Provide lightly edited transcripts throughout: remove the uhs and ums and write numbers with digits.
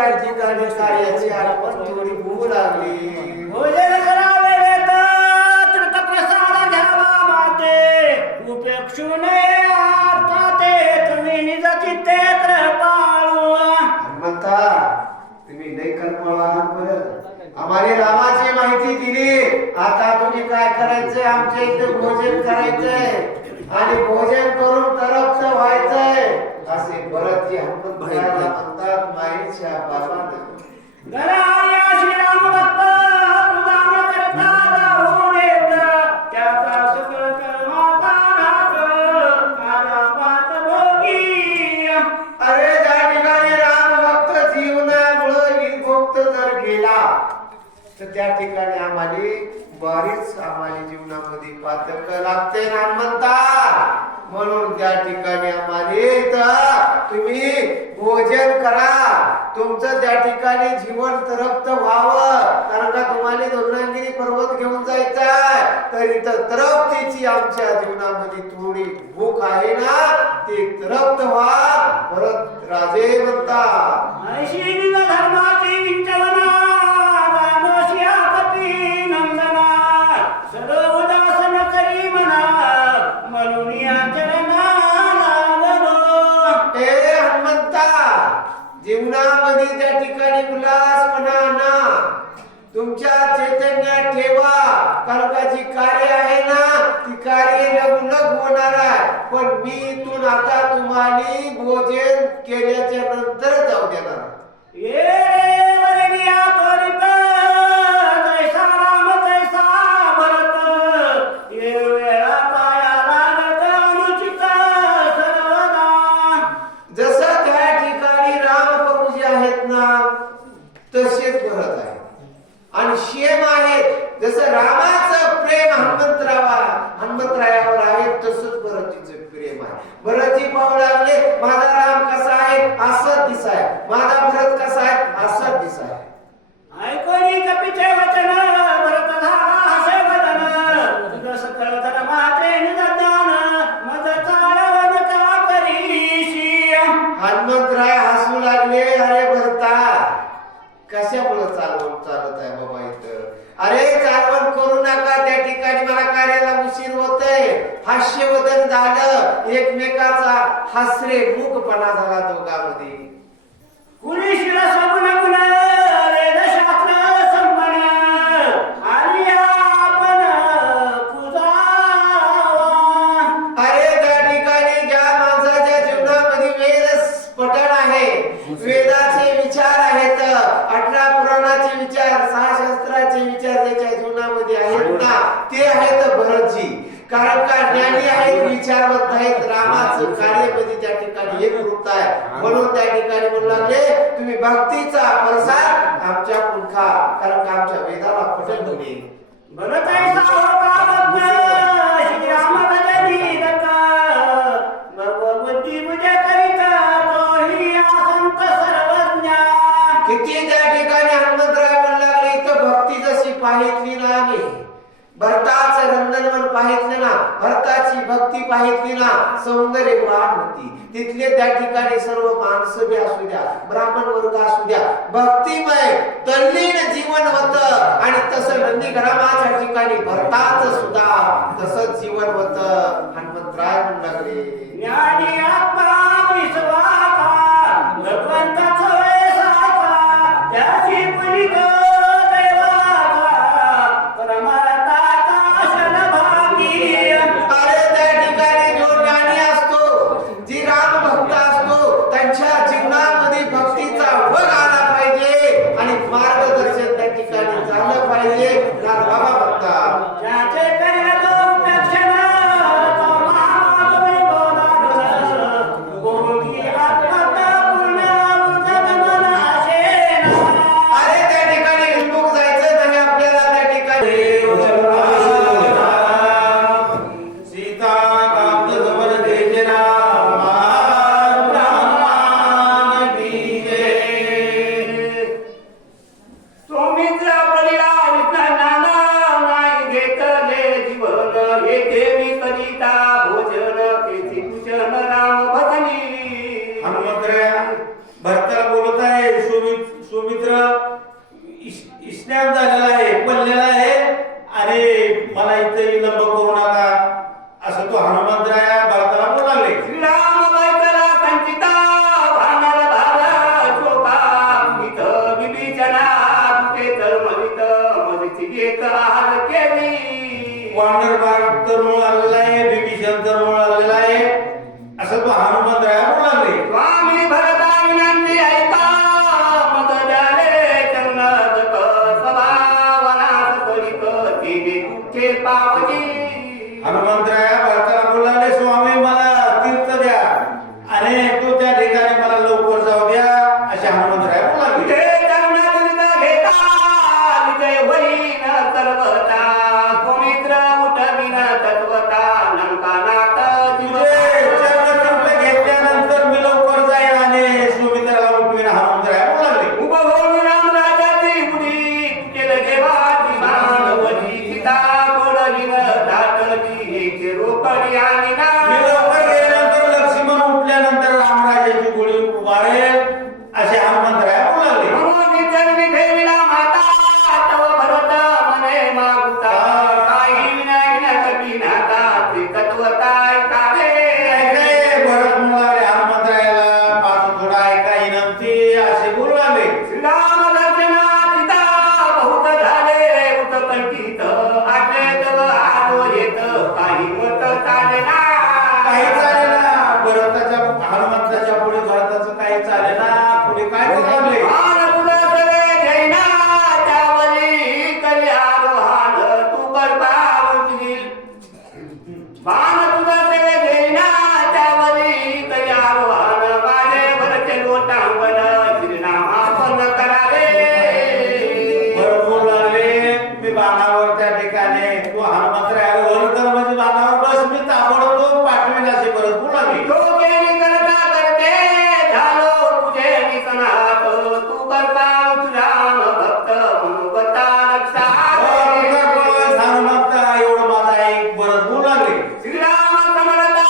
त्या ठिकाणी कार्याची आठवण थोडी होऊ लागली. भोजन करावे तर तीर्थप्रसाद घ्यावा माते उपेक्षू नये अर्थाते तुम्ही निज चित्ते पाळू. हनुमंता तुम्ही लय कर्मळ आहात बरं. आम्हाला रामाची माहिती दिली. आता तुम्ही काय करायचंय, आमच्या इथे भोजन करायचंय आणि भोजन करून तृप्त व्हायचंय असे भरतजी हनुमंताला म्हणतात. माईच्या बाबाने घराया श्रीराम भक्त प्रदान करता जाऊन येत त्याचा सकळ कर्माचा नाथ माझा पात भोगी. अरे ज्या ठिकाणी राम भक्त जीवनामुळे विभक्त जर गेला तर त्या ठिकाणी आम्हाला बरीच आम्हाला जीवनामध्ये पातक लागते ना हनुमंता. म्हणून त्या ठिकाणी आम्हाला तुम्ही भोजन करा. तुमचं त्या ठिकाणी जीवन तृप्त व्हावं. कारण का तुम्हाला दोंगरागिरी पर्वत घेऊन जायचाय तर इथं तृप्तीची आमच्या जीवनामध्ये थोडी भूक आहे ना, ती तृप्त व्हा. परत राजे म्हणतात ऐशी धर्माची विंचवना रामोशिया कपी नंदना सर्व उदासन करी म्हणा म्हणून या चरणा लागलो. हे हनुमंता जीवनामध्ये त्या ठिकाणी उल्हासपणा आणा. तुमच्या चैतन्यात ठेवा. कारण का जी कार्य आहे ना ती कार्य लग होणार आहे. पण मी इथून आता तुम्हाला भोजन केल्याच्या नंतर जाऊ देणार. ये वरनिया तोरित जैसा राम तैसा भरत ये वेळा पाया लागत अनुचित सर्वदा. जसं त्या ठिकाणी राम प्रभू जे आहेत ना तसेच भरत आहे आणि शेम आहेत. जसं रामाचं प्रेम हनुमंतरायावर आहे तसंच भरतीचं प्रेम आहे. भरतजी पाहू लागले माझा राम कसा आहे असं दिसाय, माझा भरत कसा आहे असं दिसाय. ऐकोनी कपीचे वचन भरत झाला हसे वदन जस कळ धर्माचे निजज्ञान मज चालवण का करीशी. हनुमंतराय हसू लागले. अरे भरता कशामुळे चालत आहे बाबा इथं. अरे चालवण करू नका. त्या ठिकाणी मला कार्याला उशीर होतय. हास्यवदन झालं. एकमेकाचा हास्रे मूकपणा झाला दोघांमध्ये. कुणी शिरस गुण वेदशास्त्र संपन्न आणि आपण पूजावा. अरे त्या ठिकाणी ज्या माणसाच्या जीवनामध्ये वेद पठण आहे, वेदाचे विचार आहेत, 18 पुराणाचे विचार, 6 शास्त्राचे विचार ज्याच्या जीवनामध्ये आहेत ना ते आहेत भरतजी. कारण का ज्ञानी आहेत, विचारवंत आहेत. रामाचं कार्य म्हणजे त्या ठिकाणी एक रूप आहे. म्हणून त्या ठिकाणी म्हणू लागले तुम्ही भक्तीचा प्रसाद आमच्या पुंखा. कारण का आमच्या वेदाला पठण होणे. भरत ऐसा होता श्रीराम भजनी दत्ता भगवती मुझे करिता तोही संत सर्वज्ञ. किती त्या ठिकाणी हनुमंतराय म्हणू लागले इथं भक्ती जशी पाहितली ना आम्ही, भरताचं नंदनवन पाहितलं ना, भरताची भक्ती पाहितली ना, सौंदर्य वाढ होती. तिथले त्या ठिकाणी सर्व माणसं बी असू द्या, ब्राह्मण वर्ग असू द्या, भक्तिमय तल्लीन जीवन होतं. आणि तसं नंदीग्रामाच्या ठिकाणी भरताचं सुद्धा तसंच जीवन होतं. हनुमंतराय म्हणू लागले ज्ञानी आत्मा विश्वासा भगवंताचा वेसाचा त्याची पुलिक देवाचा परमार्थाचा शनभागी. अरे त्या ठिकाणी जो ज्ञानी असतो, जी राम भक्त असतो, त्यांच्या जीवनामध्ये भक्तीचा वग आला पाहिजे आणि मार्गदर्शन त्या ठिकाणी झालं पाहिजे. बाबा भक्ता ज्याचे करेल तो उपक्षण तो महामानवी गोदान. गोडी आत्मता पूर्ण भरताला बोलत आहे, सुमित्र स्नॅप झालेला आहे, पडलेला आहे आणि मला इथे विलंब करू नका असं तो हनुमंतराया भरताला बोलाले. श्रीराम बायकला संचिता भांडाला भाला शोका इथं बिबीचना तुझे तळमळीत मदती घेत आहार केली. वानरबाग तरुण आलेला आहे, बिभीषण तरुण आलेला आहे असं तो हनुमंतराया बोलाले. स्वामी भरता विनंती ऐका मग द्याले चरणात सभावनात करीत तेजे तुझे पावजी. हनुमंतराया भरताला बोलाले, स्वामी मला तीर्थ द्या आणि तो त्या ठिकाणी मला लवकर जाऊ द्या असे हनुमंतराया बोलाले. तुझे चरणात घेता विजय होईन सर्वता पवित्र उठविन तत्वता लंकानाथ तुझे चरणतीर्थ घेतल्यानंतर मी लवकर जाईन आणि सुमित्राला उठवीन हनुमंतराया बोलाले. उभं होऊन रामराजाची बुडी केलं देवाची मानवती सीता कोडलीन दाटली हेचे रोकडी आणि मी ना लवकर गेल्यानंतर लक्ष्मण उठल्यानंतर रामराजाची गोळी उभारेल असे हनुमंतराया बोलाले. म्हणून जन्मी ठेविला माता तव भरत मने मागुता काही विनायकटी नाता ते तत्वताय काले. ऐकाय भरत म्हणाले हनुमंतरायाला माझं थोडं ऐका विनंती असे बोलू लागले. श्रीराम दर्शना सीता बहुत झाले उत्कंठित आठेत आलो येत काही मत चालेना. काही चालेना भरताच्या हनुमंताच्या पुढे भरताचं काही चालेना पुढे काय करू लागले. भान तुला सगळे जैना त्यावरी करी आरोहान तू कर पावतील. भान तुला सगळे जैना त्यावरी करी आरोहान माझे भरते लोटांगण श्रीनामापन करावे. भरत बोलू लागले, मी बाणावर त्या ठिकाणी तू हनुमंतरायाला वर कर म्हणजे बाणावर बस मी ताबडतोब पाठवेन असे भरत बोलू लागले. डोकेनी करता करते झालो तुझे निसनात तू करता राम भक्त मनोगता रक्षा. हनुमंत एवढं माझा एक भरत बोलू लागले. श्रीराम समर्था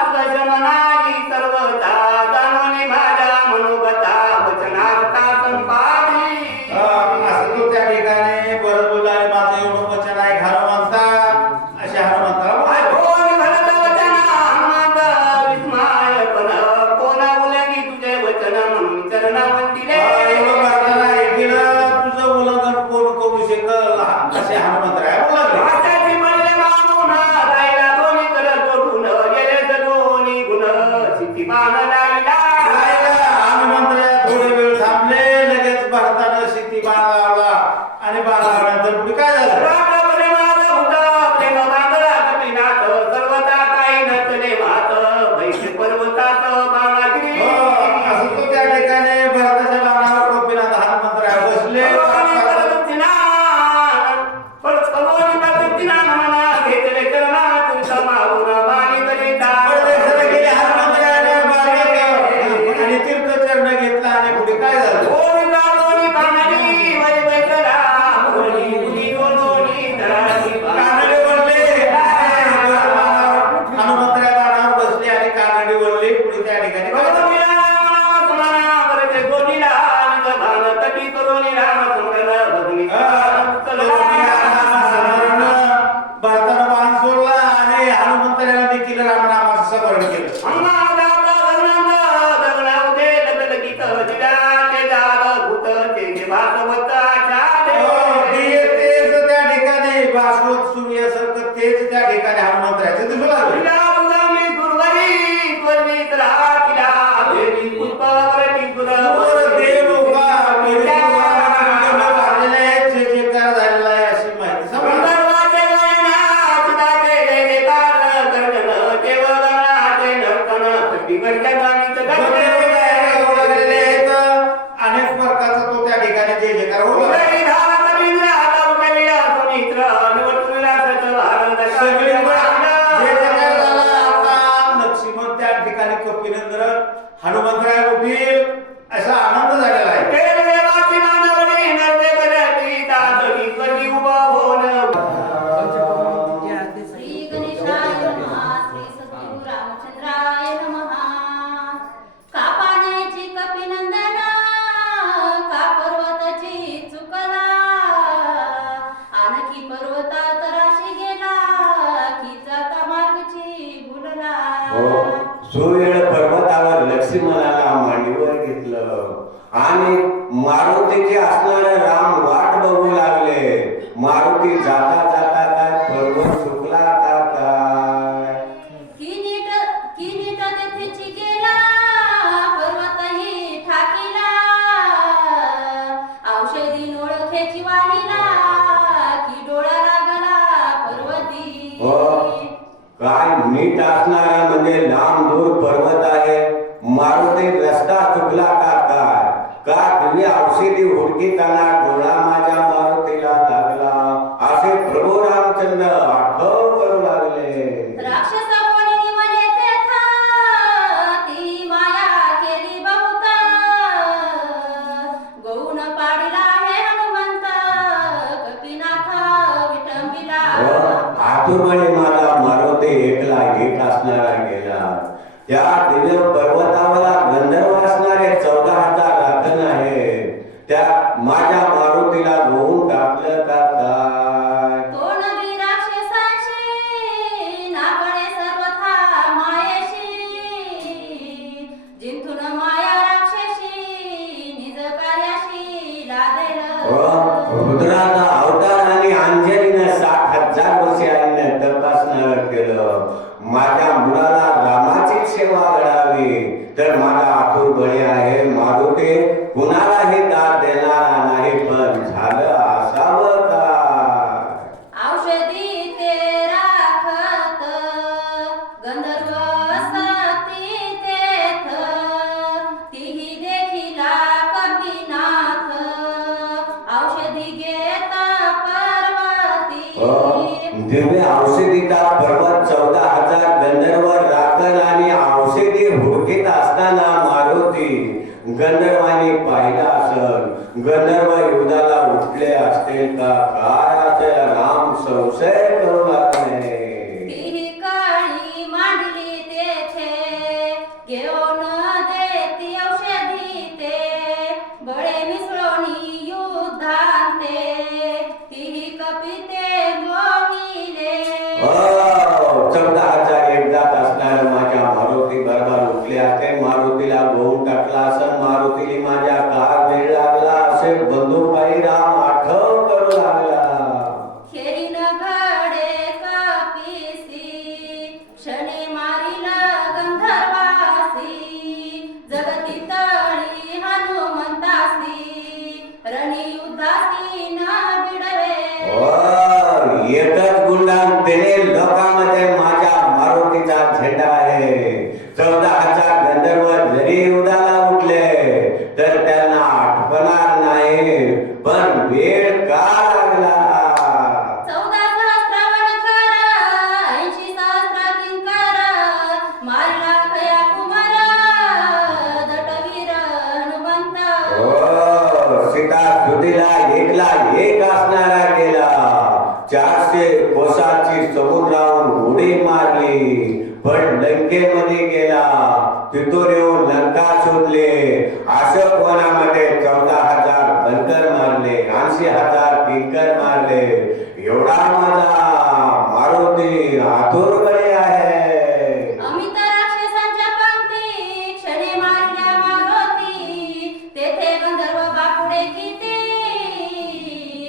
तुझ शमनाई सर्वता जाणवणी माझ्या मनोगता वचनार्था संपादी. असं तो त्या ठिकाणी भरत बोलू लागले, माझं एवढं वचन आहे हनुमंता असे हनुमंताला बोलाले. कोण भरत वचना हनुमंत विस्मयपण कोण उलगी तुझे वचन म्हणून चरणावंतीले. एवढं भरताला ऐकलं, तुझं उल्लंघन कोण करू शकल असे हनुमंतराया बोलू लागले. वाटाची पडले मागून राहिला दोन्ही तर जोडून गेले दोन्ही गुण सिद्धिमान लाविला. हनुमंतराया थोडे वेळ थांबले, लगेच भरतानं शेती बाण लावला आणि बाण लावल्यानंतर पुढे काय झालं. राग प्रेमाला होता प्रेम बांधला कपिनाथ सर्वता काही नसले मात वैश्य पर्वतात बाणागिरी. असं तो त्या ठिकाणी भरताच्या बाणावर कपिनाथ हनुमंतराया बसले. परदेशाला गेले हनुमंतरायाने बाण आणि तीर्थचरण घेतला आणि पुढे काय झालं. कानडे बोलले, हनुमंतराया बाणावर बसले आणि कानडे बोलले. पुढे त्या ठिकाणी काय झालं? भरतानं बाण सोडला आणि हनुमंतरायाला देखील रामनामाचं स्मरण केलं. तेच त्या ठिकाणी भास्वत सूर्यासारखं तेच त्या ठिकाणी हनुमंतरायाचं दिसू लागलं. देव उभा, झालेला आहे, जय जयकार झालेला आहे अशी माहिती समजली. अनेक प्रकारचा तो त्या ठिकाणी जय जयकार होऊ लागला. जय जयकार झाला. आता लक्ष्मण त्या ठिकाणी कपिलेंद्र हनुमंतराया उठील असा आनंद झालेला आहे. श्री गणेशाय नमः श्री सद्गुरु रामचंद्राय नमः. कापाण्याची कपिनंदन केलं आणि मारुतीचे असणारे राम वाट बघू लागले. मारुती जाता जाता काय पर्वत चुकला का काय? की नीट तेथेची गेला पर्वतही ठाकीला औषधी ओळखेची वाहिला की डोळा लागला पर्वती. काय नीट असणारा म्हणजे लांब दूर पर्वत आहे. मारुती रस्ता चुकला का काय? का तुम्ही औषधी हुडकीताना डोळा माझ्या मारुतीला लागला असे प्रभू रामचंद्र आठव करू लागले. राक्षसा कोणी निवले तेथा ती माया केली बहुत गौण पाडिला हे हनुमंत कपिनाथ विटंबिला. आतुरपणे माझा मारुती एकला एक असणारा गेला. त्या दिव्य पर्वतावला गंधर्व असणारे 14,000 राखण आहे. त्या माझ्या मारुतीला गोवून टाकलं का काय? तो नवी राक्षसांशी नाकळे सर्वथा मायेशी जिंथून माया राक्षसी निज कार्याशी लादेल. रुद्राचा अवतार आणि अंजलीनं 60,000 वर्षे आईने तपासणं केलं. माझ्या मुलाला रामाची सेवा घडावी तर माझा आतुर बळी आहे मारुती कुणालाही दाद देणारा नाही. पण झालं असावं काय? औषधी ते राखत गंधर्व सती तेथ तीही देखिला कपिनाथ औषधी घेत पर्वती. दिव्य औषधीचा पर्वत 14,000 गंधर्व राखण आणि औषधी हुडकीत असताना मारुती गंधर्वांनी पाहिला असेल. गंधर्व युद्धाला उठले असतील का काय असेल? राम संशय करू लागले. तीही काळी मांडली तेथे घेऊन देती औषधी ते बळे मिसळून युद्धांते तीही कपिते गोविले. 14,000 एकदाच असणार माझ्या मारुती बरोबर उठले असते. मारुतीला गोवून टाकला असं मारुतीला माझ्या का वेळ लागला असे बंधुपाई राम आठव करू लागला. खेरीन घडे कपिसी क्षणे मारिल गंधर्वासी जगती तळी हनुमंतासी रणी युद्धासी न बिडवे. एकच गुंडान तेने लोकांमध्ये माझ्या मारुतीचा झेंडा आहे. 14,000 गंधर्व जरी युद्धाला उठले तर त्यांना आठवणार नाही. पण वेळ का लागला? 14 सहस्रावणकर 80 सहस्र किंकर मारिला खया कुमार दटवीर हनुमंत. सीता सुधीला एकला एक असणारा गेला. 400 कोसाची समुद्रावरून उडी मारली पण लंकेमध्ये गेला. तिथून येऊन लंका शोधले. असं कोणामध्ये 14,000 बंकर मारले 80,000 किंकर मारले. एवढा माझा मारुती आतुरपणे आहे. अमित राक्षसांच्या पंक्ती क्षणे मारल्या मारुती तेथे गंधर्व बापुडे किती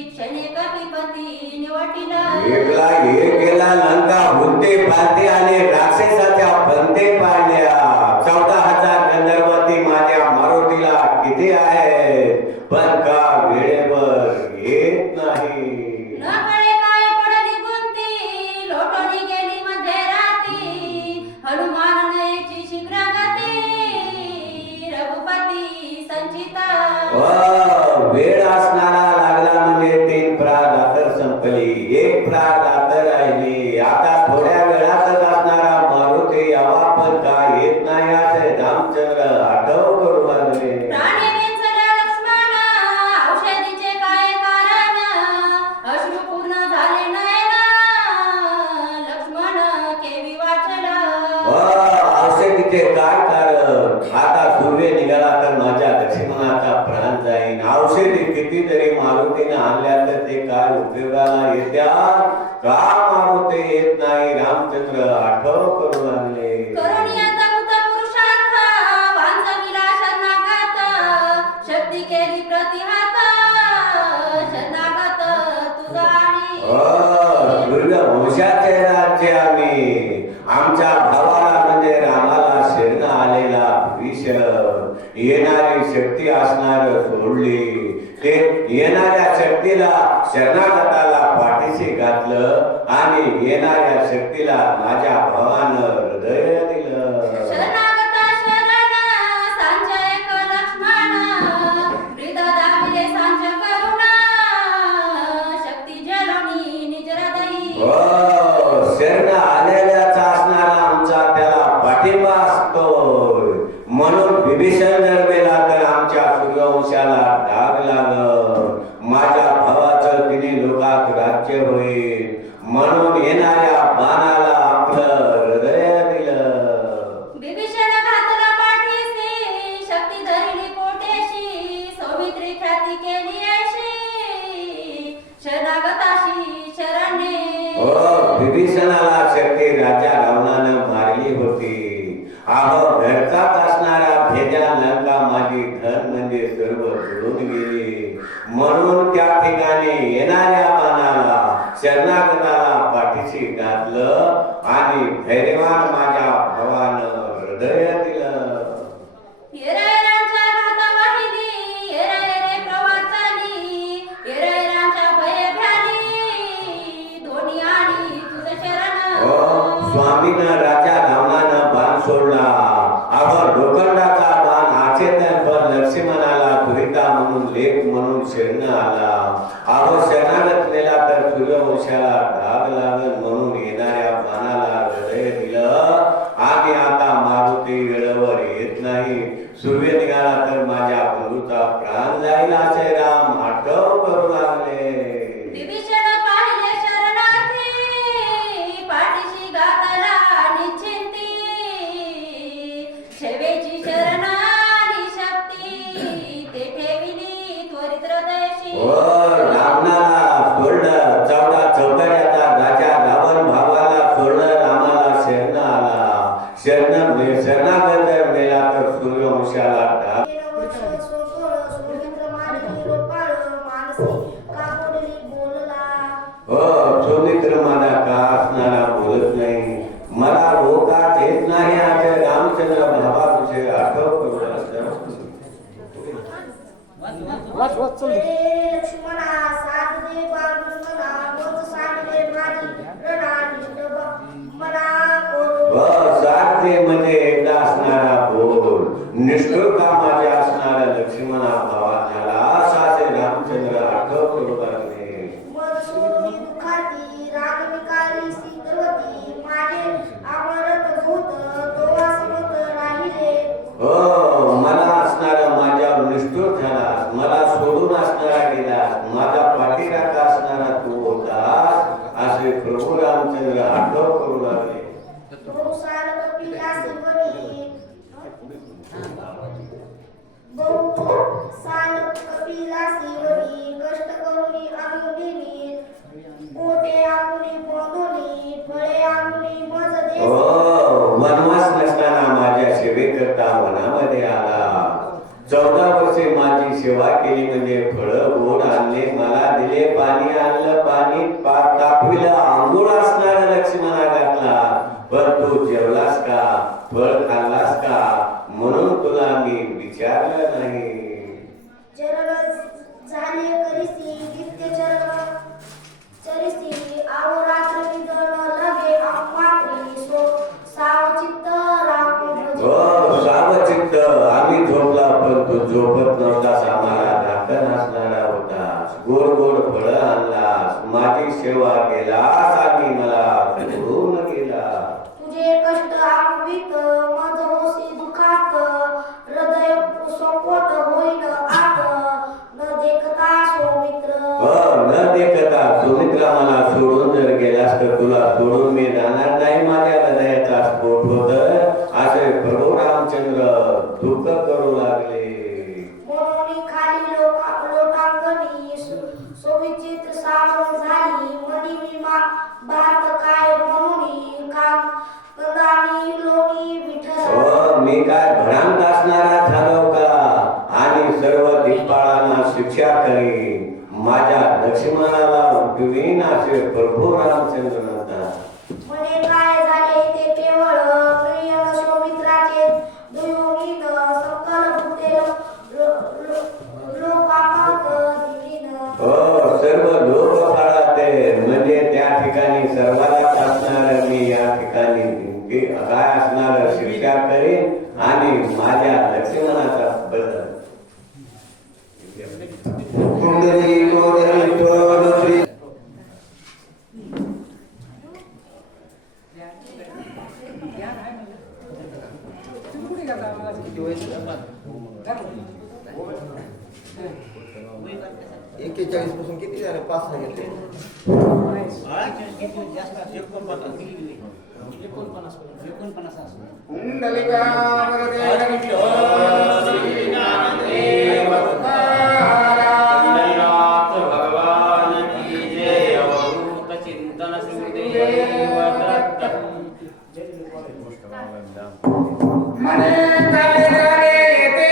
क्षणे कपिपती निवटिला. एकला एक गेला लंका हुलते पालते आणि राक्षसाच्या पंते पाडल्या. 14,000 गंधर्वती माझ्या मारुतीला किती आहेत पण का वेळेवर येत नाही. न कळे काय पडली गुंती लोटोनी गेली मध्ये राती हनुमान नयची शीघ्र गती रघुपती संचिता. वेळ असणारा लागला म्हणजे 3 प्राण संपली. 1 प्राण राहिली. आता थोड्या वेळातच असणारा मारुती यावा पण का येत नाही असे रामचंद्र आठव करू लागले. प्राणी वेचला लक्ष्मण औषधीचे काय कारण अश्रू पूर्ण झाले नयन लक्ष्मण केवी वाचला. औषधीचे काय कारण? आता सूर्य निघाला तर माझ्या लक्ष्मणाचा प्राण जाईन. औषधी किती जरी मारुतीने आणल्या तर ते काय उपयोगाला येत्या का? मारुती येत नाही. रामचंद्र आठव करू लागले. करुणियाचा पुत्र पुरुषार्थ वांचविला शरणागत केली प्रतिहात शरणागत तुझा दुर्ग वंशाचे राज्य आम्ही आमच्या भावाला म्हणजे रामाला शरण आलेला भीषण येणारी शक्ती असणार सोडली ते येणाऱ्या शक्तीला शरणागताला पाठीशी घातलं आणि येणाऱ्या शक्तीला माझ्या भावानं हृदय दिलं शरणागता शरण सांजय क लक्ष्मण हृद दाविले सांज करुणा शक्ती जलोनी निज हृदयी शरण आलेल्याचा असणारा आमचा त्याला पाठिंबा असतो म्हणून विभीषण जर गेला तर आमच्या सूर्यवंशाला डाग लागल माझ्या भावाचं तिने लोकात राज्य होईल म्हणून येणाऱ्या बाणाला आपलं हृदय दिलं विभीषण घातला पाठीसी शक्ती धरिली पोटेशी सौमित्री ख्याती केली ऐशी शरणागताशी शरण्ये विभीषणाला शक्ती राजा रावणानं मारली होती अहो घरचाच असणारा भेजा लंका माझी धन म्हणजे सर्व सोडून गेली म्हणून त्या ठिकाणी येणाऱ्या बाणाला शरणागताला पाठीशी घातलं आणि धैर्यवान माझ्या भावानं हृदय दिलं येरायरांच्या घाता वाहिली येरायरे प्रवासाली येरायरांच्या भय भ्याली दोन्ही आणि तुझं शरण स्वामीनं राजा रावणानं बाण सोडला अहो लोखंडाचा बाण आचेतन पण लक्ष्मणाला दुरिता म्हणून लेख म्हणून शरण आला अहो शरणागत नेला तर सूर्यवंशाला डाग लागल म्हणून येणाऱ्या बाणाला हृदय दिलं आणि आता मारुती वेळेवर येत नाही सूर्य निघाला तर माझ्या बंधूचा प्राण जाईल असे राम आठव करू लागले विभीषण पाहिले शरणार्थी पाठीशी घातला निश्चिंती सेवेची शरण आणि शक्ती ते ठेविली त्वरित हृदयशी रावणाला सोडलं 14 चौकड्याचा राजा रावण भावाला सोडलं रामाला शरण आला शरणागत मेला तर सूर्यवंशाला डाग सौमित्र मला का असणारा बोलत नाही मला होकात येत नाही आता रामचंद्र भावाविषयी आठव करू सारखे म्हणजे एकदा असणारा बोल निष्ठुर कामाचे असणारा लक्ष्मणा भावाला सासे रामचंद्र आठव करू लागले मला असणारा माझ्यावर निष्ठुर झाला मला सोडून असणारा गेला माझा पाठीराखा असणारा तू होतास असे प्रभू रामचंद्र आठव करू लागले वनवास नसताना माझ्या सेवेकरता वनामध्ये आला 14 वर्षे माझी सेवा केली म्हणजे फळ गोड आणले मला दिले पाणी आणलं पाणी तापविलं आंघोळ असणारा लक्ष्मणा घातला पण तू जेवलास का फळ खाल्लास का म्हणून तुला मी विचारलं नाही सावचित्त आम्ही झोपला पण तू झोपत नव्हतास आम्हाला धाकण असणारा होतास गोड गोड फळ आणलास माझी सेवा केलास आणि मला सोडून गेला तुझे कष्ट आम्वित मज होसी दुखात हृदय संकोट होईन आत न देखता सौमित्र मला सोडून जर गेलास तर तुला सोडून मी जाणार नाही माझ्या हृदयाचा स्फोट होत असे प्रभू रामचंद्र दुःख करू लागले म्हणून खाली लोकांगणी सुविचित्र सावध झाली मनी विमा भारत काय म्हणून काम कंदानी लोणी विठ्ठल मी काय भ्रांत असणारा झालो का आणि सर्व दिपाळा शिक्षा करी माझ्या लक्ष्मणाला उपवीन असे प्रभू रामचंद्र म्हणतात. म्हणे काय झाले ते केवळ प्रिय सौमित्राचे दुयोगीन संकल्पते लोकांत दिलीन. हो, सर्व लोक काळाते म्हणजे त्या ठिकाणी सर्वांना असणार मी या ठिकाणी काय असणार शिक्षा करीन आणि माझ्या लक्ष्मणाचा बदल. एक्केचाळीस पासून किती झाले? 5 सांगितले. कुंडलिका वरदे विठ्ठल श्री ज्ञानदेव तुकाराम. नाथ भगवान की जय. अवधूत चिंतन सुखदेव दत्त. म्हणे काय झाले ते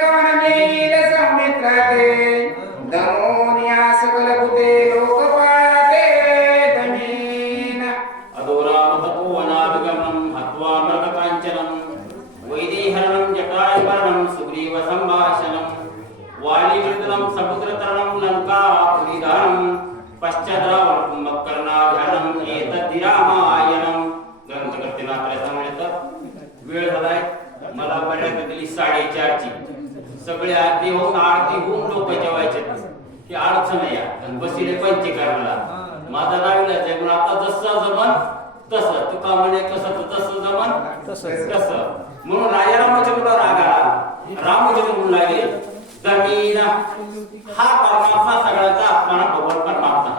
कोण नेईल सौमित्राचे दमोन या सकल भूते लोक पाळते जमीन. अधोराम तपोवनाभिगमनं हत्वा मृगकाञ्चनं वैदेहरणं जटायुवर्णं सुग्रीव सम्भाषणं वालिमृदनं समुद्रतरणं लङ्कापुरीदहनं पश्चाद्रावणं कुम्भकर्णाभिहरणं एतद्विरामायणं. ग्रंथकर्त्यांना आपल्या समोर येतं. वेळ झालाय, मला बऱ्याच दिली 4:30ची. सगळे आरती होऊन लोक जेवायचे. ही अडचण आहे. बसले पंचकर्णाला माझा नावीला जगून आता जसं जमन तसं तुका म्हणे कसं तसं जमन तसं म्हणून राजा रामचंद्र राग आला. रामचंद्र म्हणू लागले जमीन हा परमात्मा सगळ्यांचा आत्मा भगवान परमात्मा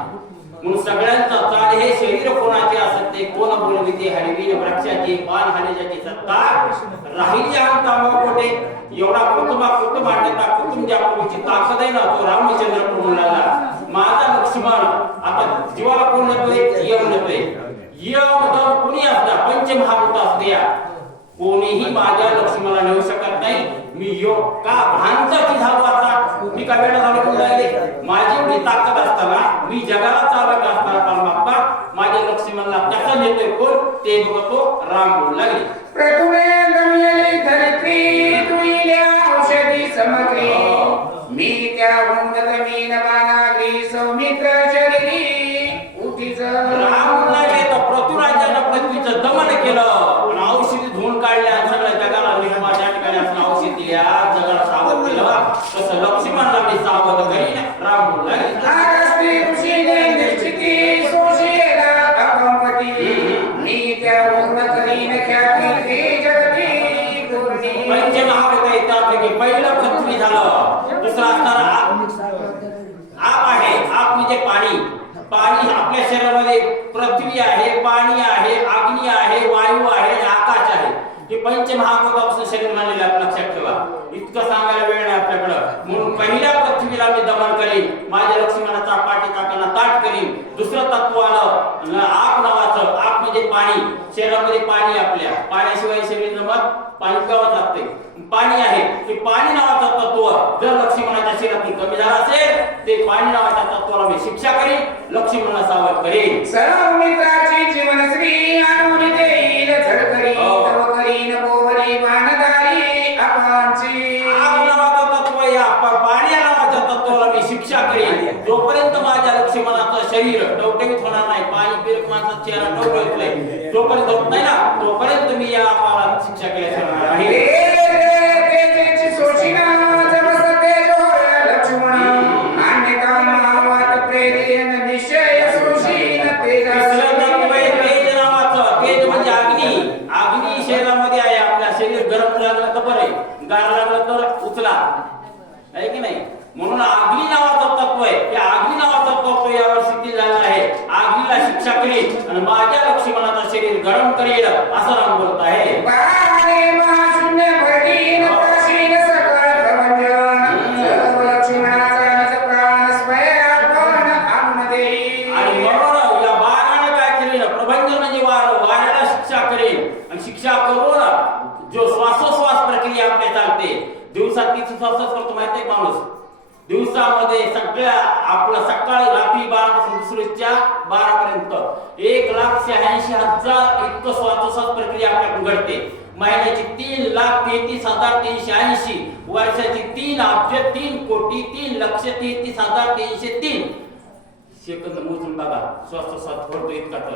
म्हणून सगळ्यांचा चाल हे शरीर कोणाचे असत ते कोण बोलविते हरिवीर वृक्षाचे पान हालेजाची सत्ता राहिली कोठे. एवढा कुटुंब मांडता कुटुंब प्रभूची ताकद आहे ना तो रामचंद्र म्हणून लागला. माझा लक्ष्मण आता जीवाला कोण येतोय? यम येतोय. यम कोणी असला पंचमहाभूत असल्या कोणीही माझ्या लक्ष्मणाला नेऊ शकत नाही. मी योग का भानचा झाला मी का वेळा झाला कोण राहिले. माझी एवढी ताकद असताना मी जगाला चालत असताना परमात्मा माझ्या लक्ष्मणाला कसा नेतोय कोण ते बघतो. राम बोलू लागले प्रथमे दमियली धरित्री तुइल्या औषधी समग्री मी त्या उंद जमीन बाणाग्री सौमित्र शरीरी उठीच. राम लागले तर पृथ्वीराजानं पृथ्वीचं दमन केलं आणि औषधी धुवून काढल्या आणि सगळ्या जगाला निर्मा त्या ठिकाणी असं औषधी दिल्या जगाला सावध केलं. तसं लक्ष्मणला मी सावध करीन. राम बोलू लागले आकाशती ऋषीने निश्चिती सोशीला अकंपती मी त्या उंद करीन ख्याती जगती पूर्णी. पंचमहाभूत येतात पहिलं पृथ्वी झालं. दुसरा असणारा आप आहे. आप म्हणजे पाणी. पाणी आपल्या शरीरामध्ये पृथ्वी आहे, पाणी आहे, अग्नी आहे, वायू आहे, आकाश आहे. हे पंचमहाभूतापासून शरीर मानलेलं आहे. लक्षात ठेवा. इतकं सांगायला वेळ नाही आपल्याकडं. म्हणून पहिल्या पृथ्वीला मी दमन करीन. माझ्या लक्ष्मणाचा पाठीचाकांना ताट करीन. दुसरं तत्व आलं आप नावाचं. आप म्हणजे पाणी. शरीरामध्ये पाणी आपल्या पाण्याशिवाय शरीर जमत. पाणी प्यावं लागते. पाणी आहे ते पाणी नावाचं तत्व जर लक्ष्मणाच्या शरीरातून कमी झालं असेल ते पाणी नावाच्या तत्वाला मी शिक्षा करीन. लक्ष्मणाला सावध करीन. सौमित्राची जीवनश्री आणून देईल झडकरी तव करीन पोवरी मानदारी आपांची. आप नावाचं तत्व या पाणी नावाच्या तत्वाला मी शिक्षा करीन. जोपर्यंत माझ्या लक्ष्मणाचं शरीर टवटवीत होणार नाही. पाणी पिरक माणसाचा चेहरा टवटवीत नाही जोपर्यंत होत नाही ना तोपर्यंत मी या आपाला शिक्षा केल्याशिवाय नाही. आहे की नाही. म्हणून अग्नी नावाचं तत्व आहे. त्या अग्नी नावाचं तत्व यावर सिद्धी झालं आहे. अग्नीला शिक्षा करील आणि माझ्या लक्ष्मणाचं शरीर गरम करेल असं राम बोलत आहे. आणि म्हणून या बाणाने काय केलेलं प्रभंजन म्हणजे वाऱ्याला शिक्षा करेल आणि शिक्षा करून जो श्वासोश्वास प्रक्रिया आपल्या चालते दिवसात किती श्वास करतो माहिती आहे माणूस. दिवसामध्ये सगळ्या आपलं सकाळी रात्री 12 पासून दुसरीच्या 12 पर्यंत 1,86,000 इतकं श्वासोच्छ्वास प्रक्रिया आपल्याकडून घडते. महिन्याची 3,33,380, वर्षाची 3,03,03,33,303 सेकंद मोजून बघा श्वासोच्छ्वास होतो इतका तर.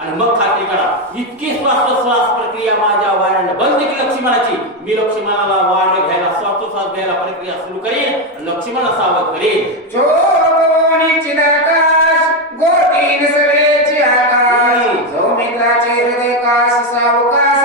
आणि मग खात्री करा इतकी श्वासोच्छ्वास प्रक्रिया माझ्या वाऱ्याने बंद केली लक्ष्मणाची. मी लक्ष्मणाला वाढ घ्यायला श्वासोच्छ्वास घ्यायला प्रक्रिया सुरू करेन. लक्ष्मणाला सावध करेन. चोरणी चिदाकाश गोटीन सवेची आकाश सौमित्राचे हृदय काश सावकाश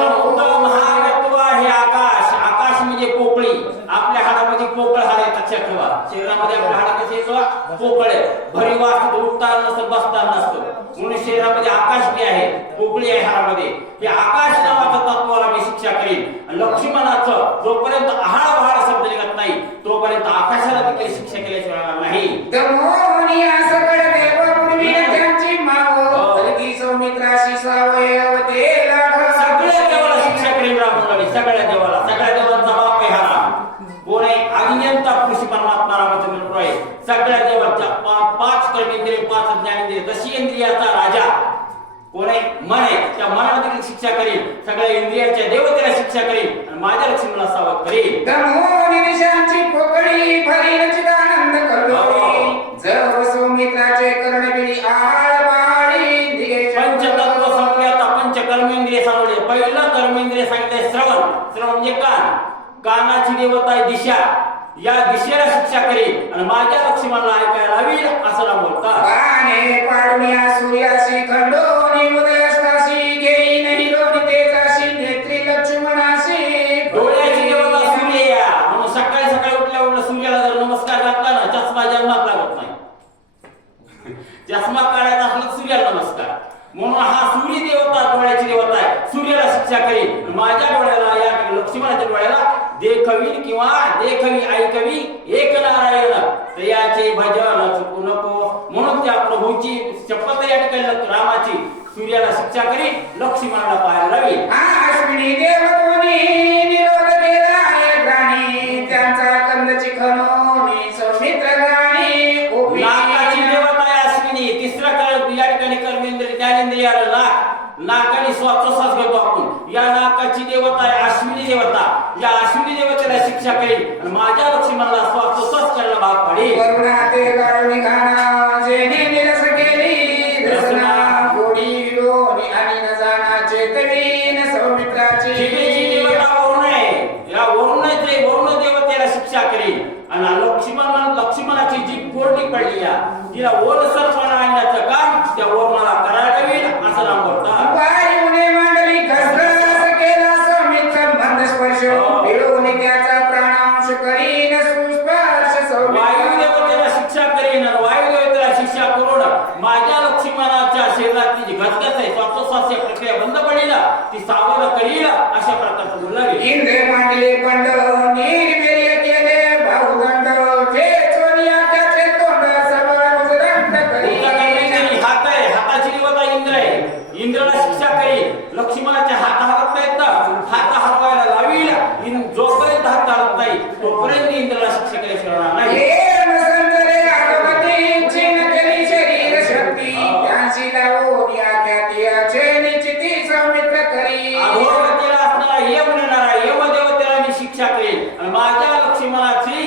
समुद्र महागत्व आहे आकाश. आकाश म्हणजे पोकळी. आपल्या हाडामध्ये पोकळ हाड आहे लक्षात ठेवा. शरीरामध्ये आपल्या हाड कसे येतो पोकळ आहे. भरीव असतं उठताना नसतं बसताना नसतं. म्हणून शरीरामध्ये आकाश बी आहे पोकळी आहे हाडामध्ये. हे आकाश नावाचं तत्वाला मी शिक्षा करीन. लक्ष्मणाचं जोपर्यंत आहाळ बहाळ शब्द निघत नाही तोपर्यंत आकाशाला देखील शिक्षा केल्याशिवाय राहणार नाही. दमोहनी सकळ देव पूर्वी त्यांची माव तलकी सौमित्राशी सावयवते लाख सगळ्या देवाला शिक्षा करीन राममुलाने. सगळ्या देवाला. सगळ्या देवांचा बाप आहे हा राम. कोण आहे अग्नियंता पुरुष परमात्मा रामचंद्र आहे. सगळ्या देवांच्या 5 कर्मेंद्रिय 5 ज्ञानेंद्रिय 10 इंद्रियाचा राजा कोण आहे मन आहे. त्या मनाला देखील शिक्षा करीन. सगळ्या इंद्रियाच्या देवतेला शिक्षा करीन आणि माझ्या लक्ष्मणाला सावध करीन. दमोहनी निशांची पोकळी भरीन चिदानंद कल्लोळी जव सौमित्राचे कर्णबिळी आळ बाळी दिगे पंचतत्व संपल्यात पंच कर्मेंद्रिय सांगले. पहिलं कर्मेंद्रिय सांगितले श्रवण. श्रवण म्हणजे कान. कानाची देवता आहे दिशा. या दिशेला शिक्षा करेल आणि माझ्या लक्ष्मणाला ऐकायला लावील असं राम बोलतात. पाने पाडुनिया सूर्याशी खंडोनी उदयस्ताशी घेईन हिरोनी तेजाशी नेत्री लक्ष्मणाशी डोळ्याची देवता सूर्य या. म्हणून सकाळी सकाळी उठल्या उठल्या सूर्याला जर नमस्कार घातला ना चष्मा जन्मात लागत नाही. चष्मा काढायचा असला सूर्याला नमस्कार. म्हणून हा सूर्य देवता डोळ्याची देवता आहे. सूर्याला शिक्षा करील. माझ्या डोळ्याला या लक्ष्मणाच्या डोळ्याला देखवी किंवा देखवी ऐकवी एक नारायण तयाचे भजन चुकू नको. म्हणून त्या प्रभूची शपथ या ठिकाणी रामाची सूर्याला शिक्षा करील लक्ष्मणाला पाहायला लावील. अश्विनी देवतोनी निरोध केला एक राणी त्यांचा कंदची खनोनी सौमित्र गाणी नाकाची देवता आहे अश्विनी. तिसरा या ठिकाणी कर्मेंद्रिय ज्ञानेंद्रियाला नाक. नाकाने श्वासोच्छ्वास घेतो आपण. या नाकाची देवता आहे अश्विनी देवता. या अश्विनी देवतेला शिक्षा करेल आणि माझ्या लक्ष्मणाला श्वासोच्छ्वास करायला भाग पाडेल. करुणाते गाळून घाणा जेने निरस केली रसना गोडी विलोनी आणि न जाना चेतवीन सौमित्राची जिभेची देवता वरुण आहे. या वरुण देवतेला शिक्षा करेल आणि लक्ष्मणाची जीभ कोरडी पडली या तिला ओलसरपणा आणण्याचं काम त्या वरुणाला करायला लावील असं राम बोलतात. वायुने मांडली घसरस केला सौमित्र मंद स्पर्श मिळून त्याचा प्राणांश करीन सुस्पर्श वायू देवतेला शिक्षा करीन आणि वायू देवतेला शिक्षा करून माझ्या लक्ष्मणाच्या शरीरातली जी घसघस आहे श्वासोच्छ्वास प्रक्रिया बंद पडेल ती सावध करील अशा प्रकारचं बोललावी. इंद्र मांडले पंड निर्वीर्य केले भाऊदंड जे सोनिया त्याचे तोंड सबळ मुजरंड करीन हात आहे. हाताची देवता इंद्र आहे. इंद्राला शिक्षा करील. लक्ष्मणाच्या हात हलत नाहीत ना हात हलवायला लावील. जोपर्यंत हात हलत नाही तोपर्यंत इंद्राला शिक्षा केल्याशिवाय राहणार नाही. हे नसंतरे आगमती चिन केली शरीर शक्ती त्यांची लावून या ख्यातीचे निश्चिती सौमित्र करी अधोगतीला असणारा यम नेणारा यमदेवतेला मी शिक्षा करेल आणि माझ्या लक्ष्मणाची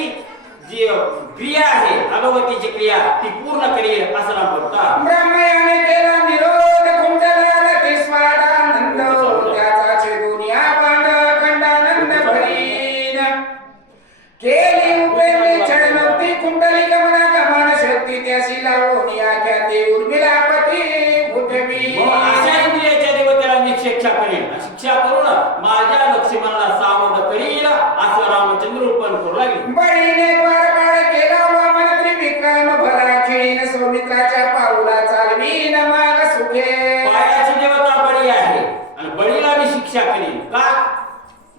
जी क्रिया आहे अधोगतीची क्रिया ती पूर्ण करेल असं नाम बोलतात. ब्रह्मयाने केला निरोध कुंडला रती स्वादानंद त्याचा छेदुनिया पांड खंडानंद करीन केली उपेंद्री छडनवती कुंडली गमना गमन शक्ती त्याशी लावून या ख्याती उर्मिलापती उठवी अशा इंद्रियाच्या देवतेला मी शिक्षा करेल. शिक्षा करून माझ्या लक्ष्मणाला सावध करील असं रामचंद्र रूपण करू लागले. बळीने द्वारपाळ केला वामन त्रिविक्रम भला खिळीन सौमित्राच्या पाऊला चालवीन माग सुखे पायाची देवता बळी आहे आणि बळीला मी शिक्षा करीन. का?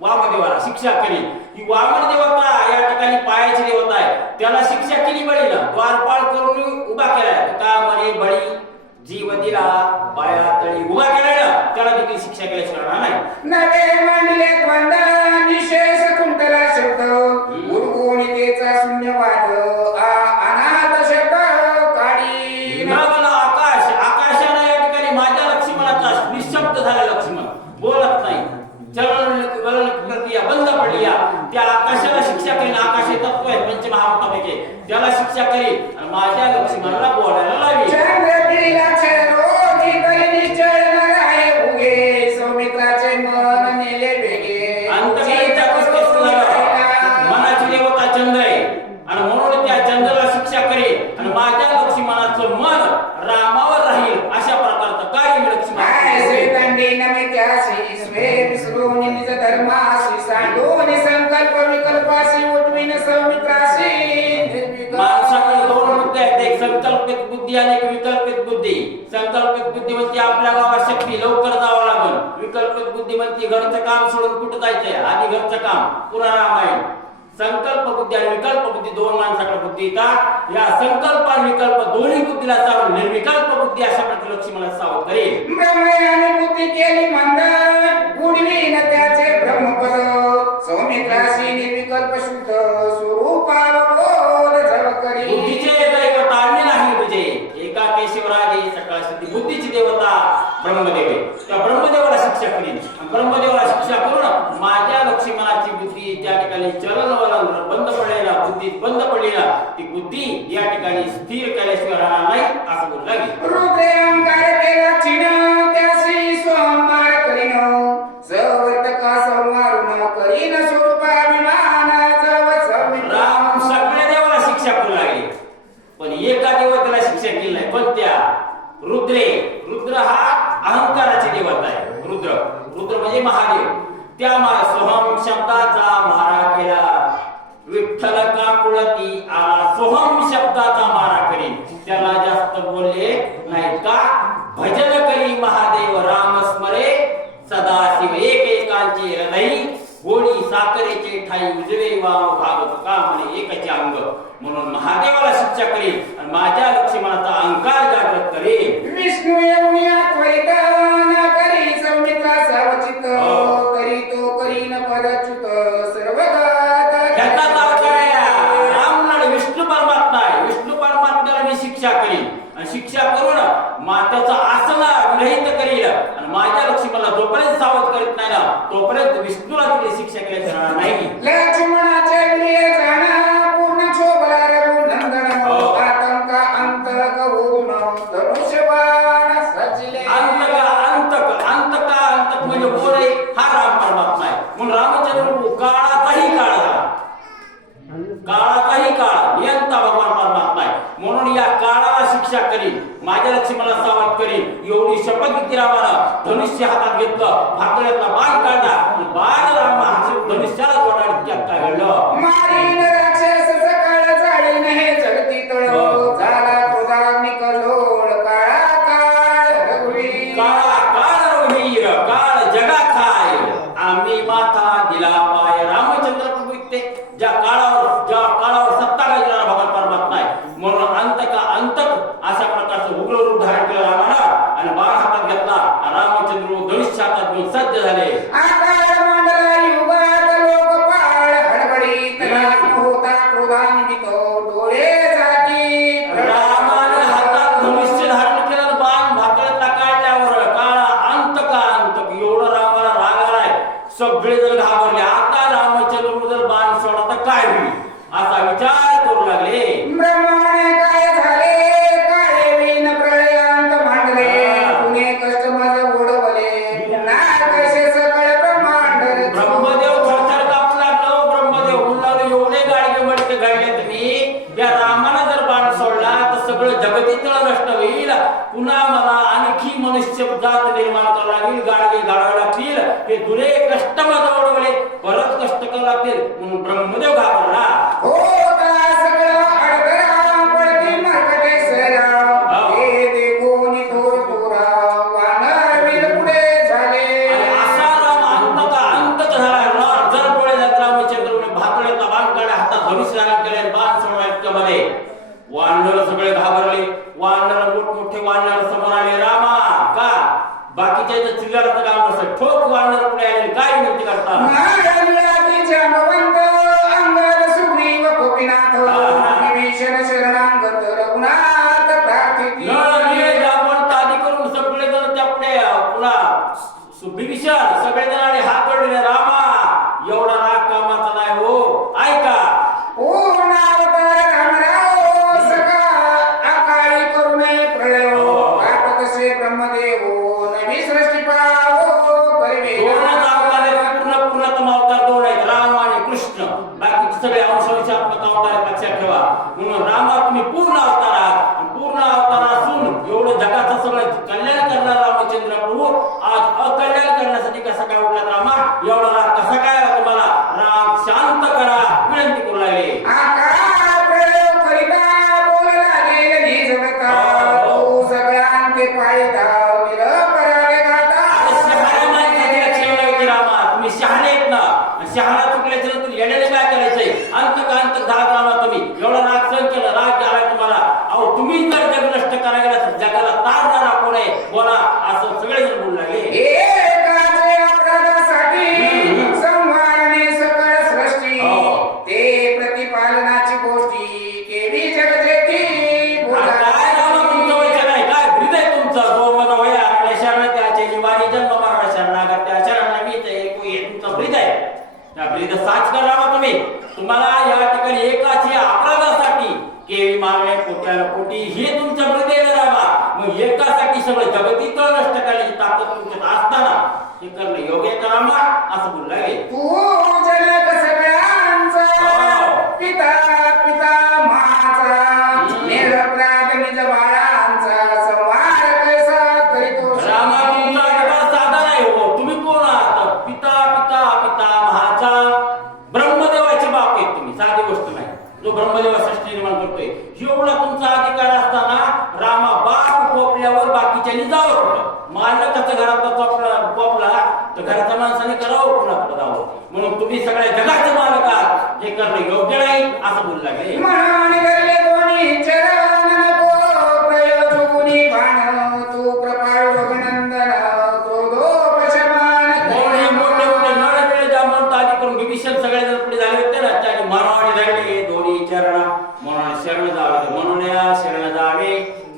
वामदेवाला शिक्षा करीन. ही वामन देवता या ठिकाणी पायाची देवता आहे. त्याला शिक्षा केली बळीला. द्वारपाळ करून उभा केलाय. का म्हणे बळी जीव दिला पाया तळी उभा केला त्याला देखील शिक्षा केल्याशिवाय राहणार नाही. नवे मांडले द्वंद्व निशेष कुंटला शब्द उर्गोणितेचा शून्यवाद शिक्षा करी आणि माझ्या लक्ष्मणाला बोलायला लावी. चंद्रगिरीला चरोगी करी निश्चय न राहे उगे सौमित्राचे मन नेले बेगे अंतकलीचा कसकस लागला. मनाची देवता चंद्र आहे आणि म्हणून त्या चंद्राला शिक्षा करी आणि माझ्या लक्ष्मणाचं मन रामावर राहील अशा प्रकारचं कार्य मी काय लक्ष्मण श्रीदंडी नमित्यासी स्वे विसरून निज धर्मासी सांडून संकल्प विकल्पासी उठवीन सौमित्रासी माणसाकडे दोन बुद्धी आहेत, एक संकल्पित बुद्धी आणि एक विकल्पित बुद्धी. संकल्पित बुद्धी म्हणते आपल्या गावात शक्ती लवकर जावं लागल. विकल्पित बुद्धी म्हणते घरचं काम सोडून कुठं जायचंय, आधी घरचं काम पुन्हा रामायण. संकल्प बुद्धी आणि विकल्प बुद्धी दोन माणसाकडे बुद्धी येतात. या संकल्प आणि विकल्प दोन्ही बुद्धीला सावध निर्विकल्प बुद्धी अशा प्रकारे लक्ष्मणाला सावध करेल. ब्रह्मयाने बुद्धी केली मंद उडवीन त्याचे ब्रह्मपद सौमित्रासी निर्विकल्प शुद्ध स्वरूपावबोध जव करी बुद्धीचे दैवत आणले नाही विजय. एका केशवराजे सकाळ सिद्धी बुद्धीची देवता ब्रह्मदेव आहे. त्या ब्रह्मदेवाला शिक्षा करीन. ब्रह्मदेवाला शिक्षा करून माझ्या लक्ष्मणाची बुद्धी त्या ठिकाणी चलनवलन बंद पडलेला बुद्धी बंद पडलेला ती बुद्धी या ठिकाणी स्थिर केल्याशिवाय राहणार नाही असं बोलू लागले. रुद्रे अंकार केला चिण त्यासी संहार करीन सवर्तका संहारून करीन स्वरूपाभिमान जव सौमित्र राम सगळ्या देवाला शिक्षा करू लागले पण एका देवतेला शिक्षा केली नाही. पण त्या रुद्रे रुद्र हा अहंकाराची देवता आहे. रुद्र म्हणजे महादेव. त्या सोहम शब्दाचा मारा केला. विठ्ठल का कुळती आला सोहम शब्दाचा मारा करीन. त्याला जास्त बोलले नाही का भजन करी महादेव राम स्मरे सदाशिव एक एकांचे हृदय गोडी साखरेचे ठाई उजवे वाव भागत का म्हणे एकचे अंग. म्हणून महादेवाला शिक्षा करील आणि माझ्या लक्ष्मणाचा अहंकार जागृत करेल. विष्णू येऊनी त्वरित न करी सौमित्रा सावचित करी तो करीन पदच्युत सर्वगत ह्याचा अर्थ काय आहे? राम म्हणाले विष्णू परमात्मा आहे. विष्णू परमात्म्याला मी शिक्षा करीन आणि शिक्षा करून मात्याचा आसना विरहित करील आणि माझ्या लक्ष्मणाला जोपर्यंत सावध करीत नाही ना तोपर्यंत विष्णूला तिथे शिक्षा केल्याची राहणार नाही. लक्ष्मणाचे प्रिय जन पूर्ण शोभला रघुनंदन आतंक अंतक होऊन धनुष्यबाण सजले अंतक म्हणजे कोण आहे? हा राम परमात्मा आहे. म्हणून रामचंद्र काळाचाही काळ नियंता भगवान परमात्मा आहे. म्हणून या काळाला शिक्षा करीन माझ्या लक्ष्मणाला सावध करीन एवढी शपथ घेतली रामानं. धनुष्य हातात घेतलं भाकऱ्यातला बाण काढला आणि बाण राम धनुष्याला जोडायला त्यात काय घडलं मारीन राक्षस सकाळ जाळीन हे जगती तळ झाला क्रोधाग्नी कल्लोळ काळा काळ रघुवीर काळा काळ रघुवीर काळ जगा खाय आम्ही माथा दिला पाय. रामचंद्र प्रभू इथे ज्या काळावर सत्ता गाजवणारा भगवान परमात्मा आहे. म्हणून अंतक अशा प्रकारचं उग्र रूप धारण केलं रामानं आणि बाण हातात घेतला. रामचंद्र धनुष्य हातात घेऊन सज्ज झाले. आकाळ मांडला युगात लोकपाळ हडबडीत राम होता क्रोधान्वित डोळे झाकीत रामाने हातात धनुष्य धारण केलं बाण भाकऱ्यातला काढल्यावर काळा अंतक एवढं रामाला राग आलाय. सगळे जण घाबरले. आता रामचंद्र जर बाण सोडा तर काय होईल असा विचार करू लागले. ब्रह्माने काय झाले काळे विण प्रलयांत मांडले पुणे कष्ट माझ ओढवले ना कसे सकळ ब्रह्मांड ब्रह्मदेव थरथर कापू लागलो. ब्रह्मदेव बोलला एवढे गाडगे मडके घडले तुम्ही या रामाला जर बाण सोडला तर सगळं जगतीतलं नष्ट होईल. पुन्हा मला आणखी मनुष्य जात निर्माण करावं लागेल. गाडगे गाडावे लागतील. हे दुरे कष्ट माझं ओढवले परत कष्ट करावं लागतील. म्हणून ब्रह्मदेव घाबरला. होता सगळं अडगळा पडती मरकटे सरा हे देखून थोर थोरा वानर वीर पुढे झाले आणि असा राम अंतक झाला. जर डोळे जात रामचंद्र भाकड्यातला बाण काढा हातात धनुष्य धारण केले बाण सोडवायच्या मध्ये वानर सगळे घाबरले. वानर मोठमोठे वानर समोर आले. रामा का बाकीच्या चिल्लराचं काम नसतं ठोक वानर पुढे आले काय विनंती करतात. महाराजांनी जामवंत अंगद सुग्रीव गोपीनाथ विभीषण शरणांगत रघुनाथ प्रार्थिती आदी करून सगळे जण त्या पुढे पुन्हा सुभीषण सगळे जण आले हात जोडले. रामा एवढा राग कामाचा नाही हो ऐका पूर्ण अवतार रामराव लक्षात ठेवा. म्हणून रामा तुम्ही पूर्ण अवतार आहात आणि पूर्ण अवतार असून एवढं जगाचं सगळं कल्याण करणार रामचंद्र प्रभू आज अकल्याण करण्यासाठी कसा काय उठलात रामा? एवढा राग कसा काय तुम्हाला? राम शांत करा विनंती करू लागले. आकार प्रयोग करिता बोल लागेल निज बका. तू सगळ्यांचे पायदा निरपराधे गाता. तुम्ही शहाणे आहेत ना. शहाणा चुकल्याच्या नंतर येण्याने काय करायचंय? अंत का अंत धाक रामा तुम्ही एवढा राग सहन केला, राग आलाय तुम्हाला. अहो तुम्ही जर जग नष्ट करायला गेला तर जगाला तारणारा कोण आहे? बोला असं सगळेजण बोलू लागले. एकाचे अपराधासाठी संहारणे सकळ सृष्टी. ते प्रतिपालनाची गोष्टी केली जगजेती बोला. काय रामा तुमचं वचन आहे? काय ब्रीद आहे तुमचं? जो मन वया आपल्या शरण त्याचे निवारी जन्म मरण शरणागत त्या शरण मी ते हे तुमचं ब्रीद आहे. त्या ब्रीद साच कर रामा तुम्ही. तुम्हाला या ठिकाणी एकाची अपराधासाठी केळी मारणे कोट्याला कोटी हे तुमच्या ब्रीद रामा. मग एकासाठी सगळं जगतीत नष्ट करण्याची ताकद तुमच्यात असताना हे करणं योग्य करामा असं बोलू लागले. तू जनक सगळ्यांचा पिता पिता माझा निरपराध निज बाळांचा संवार कैसा करीतो. रामा तुमचा अजिबात साधा नाही हो. तुम्ही कोण आहात? पिता पिता पिता महाचा ब्रह्मदेवाचे बाप आहेत तुम्ही. साधी गोष्ट नाही. जो ब्रह्मदेवा सृष्टी निर्माण करतोय एवढा तुमचा अधिकार असताना रामा बाप कोपल्यावर बाकीच्यांनी जावं कुठं? मालकाचं घरात कोपला तर घराच्या माणसाने करावं कुणाकडे जावं? म्हणून तुम्ही सगळ्या जगाचे मालक आहात. हे करणं योग्य नाही असं बोलू लागले. म्हणून करले दोन्ही चरण नको प्रयोजूनी बाण. तू कृपाळू अभिनंदन क्रोधोपशमन. म्हणून हे मोठे मोठे नळ ज्या म्हणून आधी करून विभीषण सगळ्या पुढे झाले होते ना त्याने मानवाने धरले दोन्ही चरण. म्हणून शरण जावे म्हणून या शरण जावे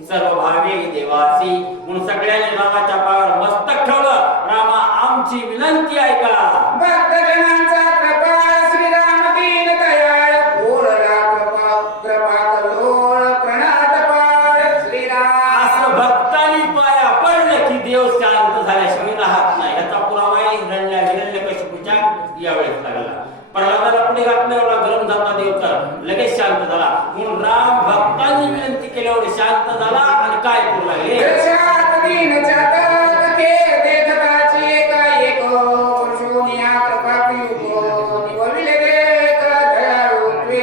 सर्व भावे देवासी. म्हणून सगळ्यांनी रामाच्या पायावर मस्तक ठेवलं. रामा आमची विनंती ऐका. भक्तजनांचा कृपा श्रीराम दीन दयाळ. बोलला कृपा कृपा कलोळ प्रणत पाळ श्रीराम. असं भक्तांनी पाया पडलं की देव शांत झाल्याशिवाय राहत नाही. याचा पुरावा हिरण्यकशिपूच्या यावेळेस लागला. प्रल्हादाला पुढे घातल्यावर गरम झाला देव तर लगेच शांत झाला. म्हणून राम भक्तांनी विनंती केल्यावर शांत झाला आणि काय करू लागले? दशात दीनच्या तके देखताची एकाएक. पुरुषोनिया कृपा पियुको निवविले देख दयाळू त्वे.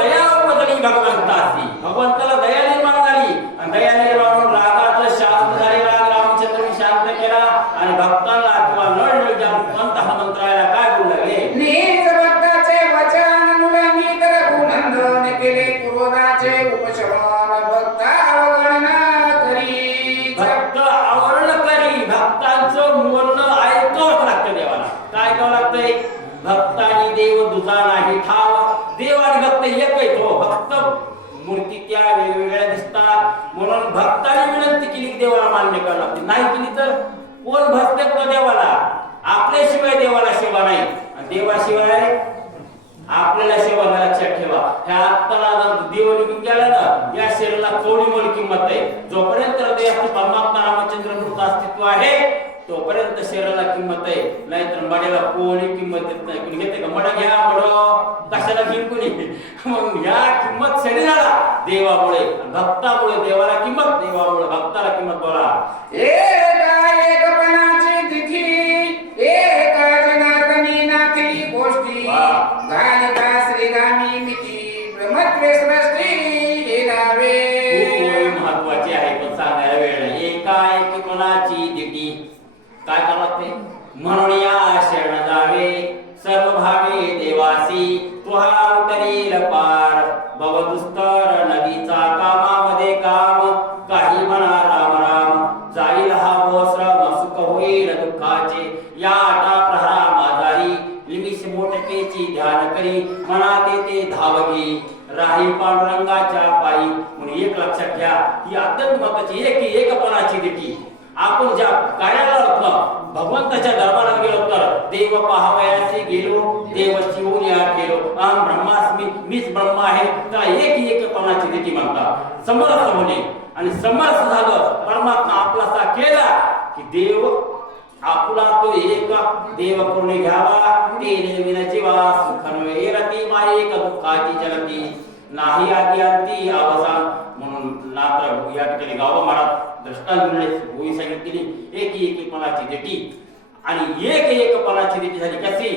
दयाळू बदली भगवंताची. भगवंताला दया निर्माण झाली आणि दया निर्माण होऊन रागाचं शांत झाले. राग रामचंद्राने शांत केला आणि भक्तांना किंवा नळ पंत हनुमंतरायाला काय बोलू लागले? निज भक्ताचे वचन मुलांनी तर गुणंदन केले. क्रोधाचे उपशमन भक्ता अवगणना करी. भक्त आवरण करी. भक्तांचं बोलणं ऐकावंच लागतं देवाला. काय ऐकावं लागतंय? भक्तांनी देव दुजा नाही ठाव. देव आणि भक्त एक आहे. तो भक्त मूर्ती त्या वेगवेगळ्या दिसतात. म्हणून भक्तांनी विनंती केली की देवाला मान्य करावं लागते. नाही केली तर कोण भक्ते पुढे देवाला? आपल्याशिवाय देवाला सेवा नाही. देवाशिवाय आपल्याला सेवा नाही. लक्षात ठेवा. ह्या आत्ताला देव निघून गेला ना या शरीराला थोडी मोठी किंमत आहे. जोपर्यंत हृदयात परमात्मा रामचंद्र मूर्त अस्तित्व आहे तोपर्यंत शरीराला किंमत आहे. नाहीतर मड्याला कोणी किंमत देत नाही. कोणी घेते का? मड घ्या मड कशाला घेऊन कोणी? मग या किंमत शरीराला देवामुळे भक्तामुळे देवाला किंमत, देवामुळे भक्ताला किंमत. बोला एका एकपणाची तिथी एका जनार्दनी नाथी गोष्टी. घालिका श्रीरामी मिती ब्रह्मत्वे सृष्टी हे नावे. महत्वाची आहे पण सांगायला वेळ नाही. एका एकपणाची दिटी काय करावं ते? म्हणून या शरण जावे सर्व भावे देवासी. तुहा उतरील पार भवदुस्तर नदीचा कामामध्ये काम. काही म्हणा राम राम जाईल हा श्रम सुख होईल दुःखाचे. या आटा प्रहरा माझारी निमिष मोठकेची ध्यान करी. मनात येते धावगी राही पांडुरंगाच्या पायी. म्हणून एक लक्षात घ्या ही अत्यंत महत्वाची एकपणाची दिटी. आपण ज्या कार्याला भगवंताच्या दरबारात गेलो तर देव पाहावयाचे गेलो देवची होऊन या गेलो. अहम ब्रह्मास्मी मीच ब्रह्म आहे. त्याला एकपणाची दिटी म्हणतात. समरस होणे आणि समरस झालं परमात्मा आपलासा केला की देव आपुला तो एक देव करून घ्यावा तेने विन जीवा सुखन्वे रती माये का दुःखाची जलती नाही आधी अंती अवसान म्हणून नात्र या ठिकाणी गाव महाराज दृष्टांत होई सांगितली एक पणाची देठी आणि एक पणाची देठी झाली कशी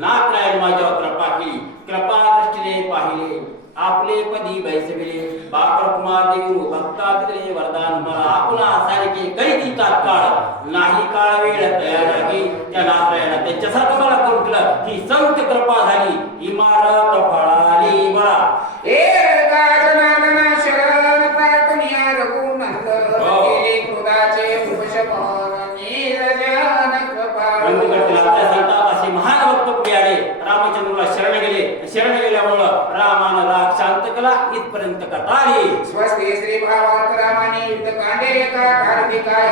नात्रायण माझ्यावर कृपा केली कृपा दृष्टीने पाहिले आपले पदी बैसविले बापर कुमार देऊ भक्ता दिले वरदान मला आपला सारखे कैदी तात्काळ नाही काळ वेळ तयार लागे त्या नात्रायण त्यांच्यासारखं मला करून केलं ही संत कृपा झाली इमारत फळाली मला महान भक्त पुढे आले रामचंद्राला शरण गेल्यामुळं रामानं राग शांत केला इथपर्यंत कथा आली स्वस्ति श्री भावात रामाने युद्ध कांडे का कार्तिकाय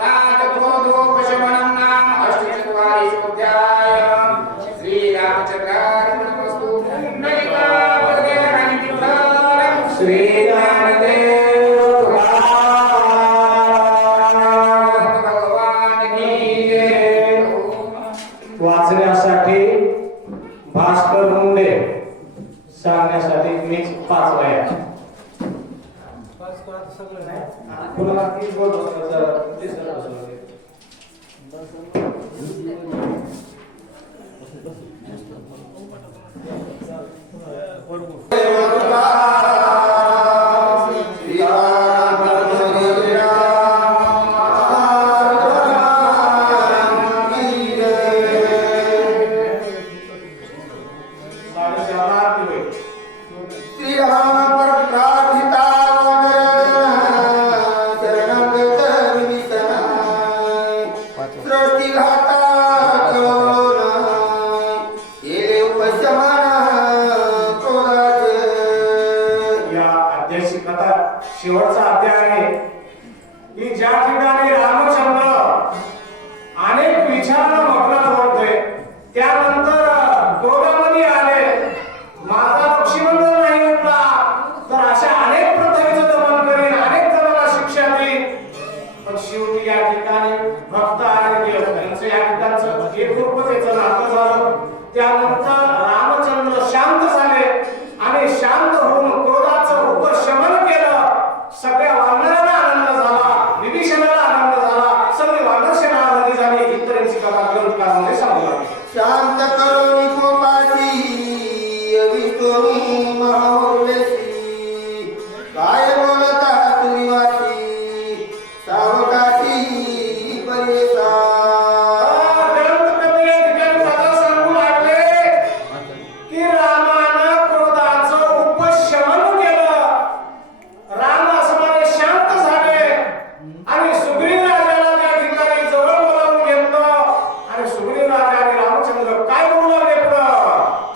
नाथ क्रोधोपशमनं नाम अष्टचत्वारिंश अध्याय श्री रामचंद्रार्पणमस्तु पुण्डलिका वरदे हरिविठ्ठल श्री रामदेव भगवान की जय वाचण्यासाठी भास्कर मुंडे सांगण्यासाठी मीच 5 वया कुणाला 30 बोल शेवटचा अध्याय आहे की ज्या ठिकाणी रामचंद्र अनेक विचारांना मग्न होते त्यानंतर क्रोधामध्ये आले माझा लक्ष्मण नाही म्हटला तर अशा अनेक प्रथेचं दमन करीन अनेक जणांना शिक्षा देईन पण शेवटी या ठिकाणी भक्त आणि देव यांचं या ठिकाणचं एकरूपतेचं नातं झालं त्यानंतर रामचंद्र शांत झाले आणि शांत होऊन क्रोधाचं उपशमन केलं सगळ्या वानरांना आनंद झाला विभीषणाला आनंद झाला सगळी वानर सेना आनंदी झाली इतरांची कथा ग्रंथकारांमध्ये सांगू शांत करुणी कोपाची अविकोणी महावेशी काय बोलता तुरी वाची सावकाची परेसा सांगू लागले की रामानं क्रोधाचं उपशमन केलं राम असमाने शांत झाले आणि सुग्रीव राजाला त्या ठिकाणी जवळ बोलावून घेतलं आणि सुग्रीव राजा आणि रामचंद्र काय बोलू लागले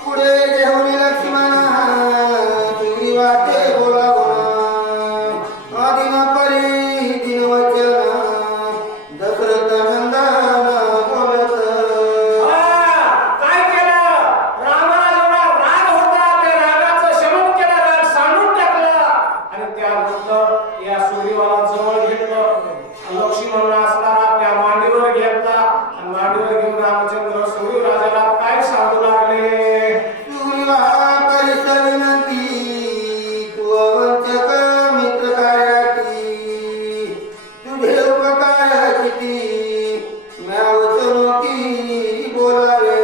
पुढे जेवणी लक्ष्मणा तुरी वाटे बोलावून आदिन परी दिनवचन दशरथ नंदन बोलत काय केलं रामाला जेवढा राग होता त्या रागाचं शमन केलं राग सांडून टाकलं आणि त्यानंतर या सुग्रीवाला जवळ घेतलं लक्ष्मणला असणारा त्या मांडीवर घेतला आणि मांडीवर घेऊन रामचंद्र सुग्रीव राजाला काय सांगू लागले तुला परित विनंती तू अवंचक मित्र कार्याची तुझे उपकार किती म्यावचनोकी बोलावे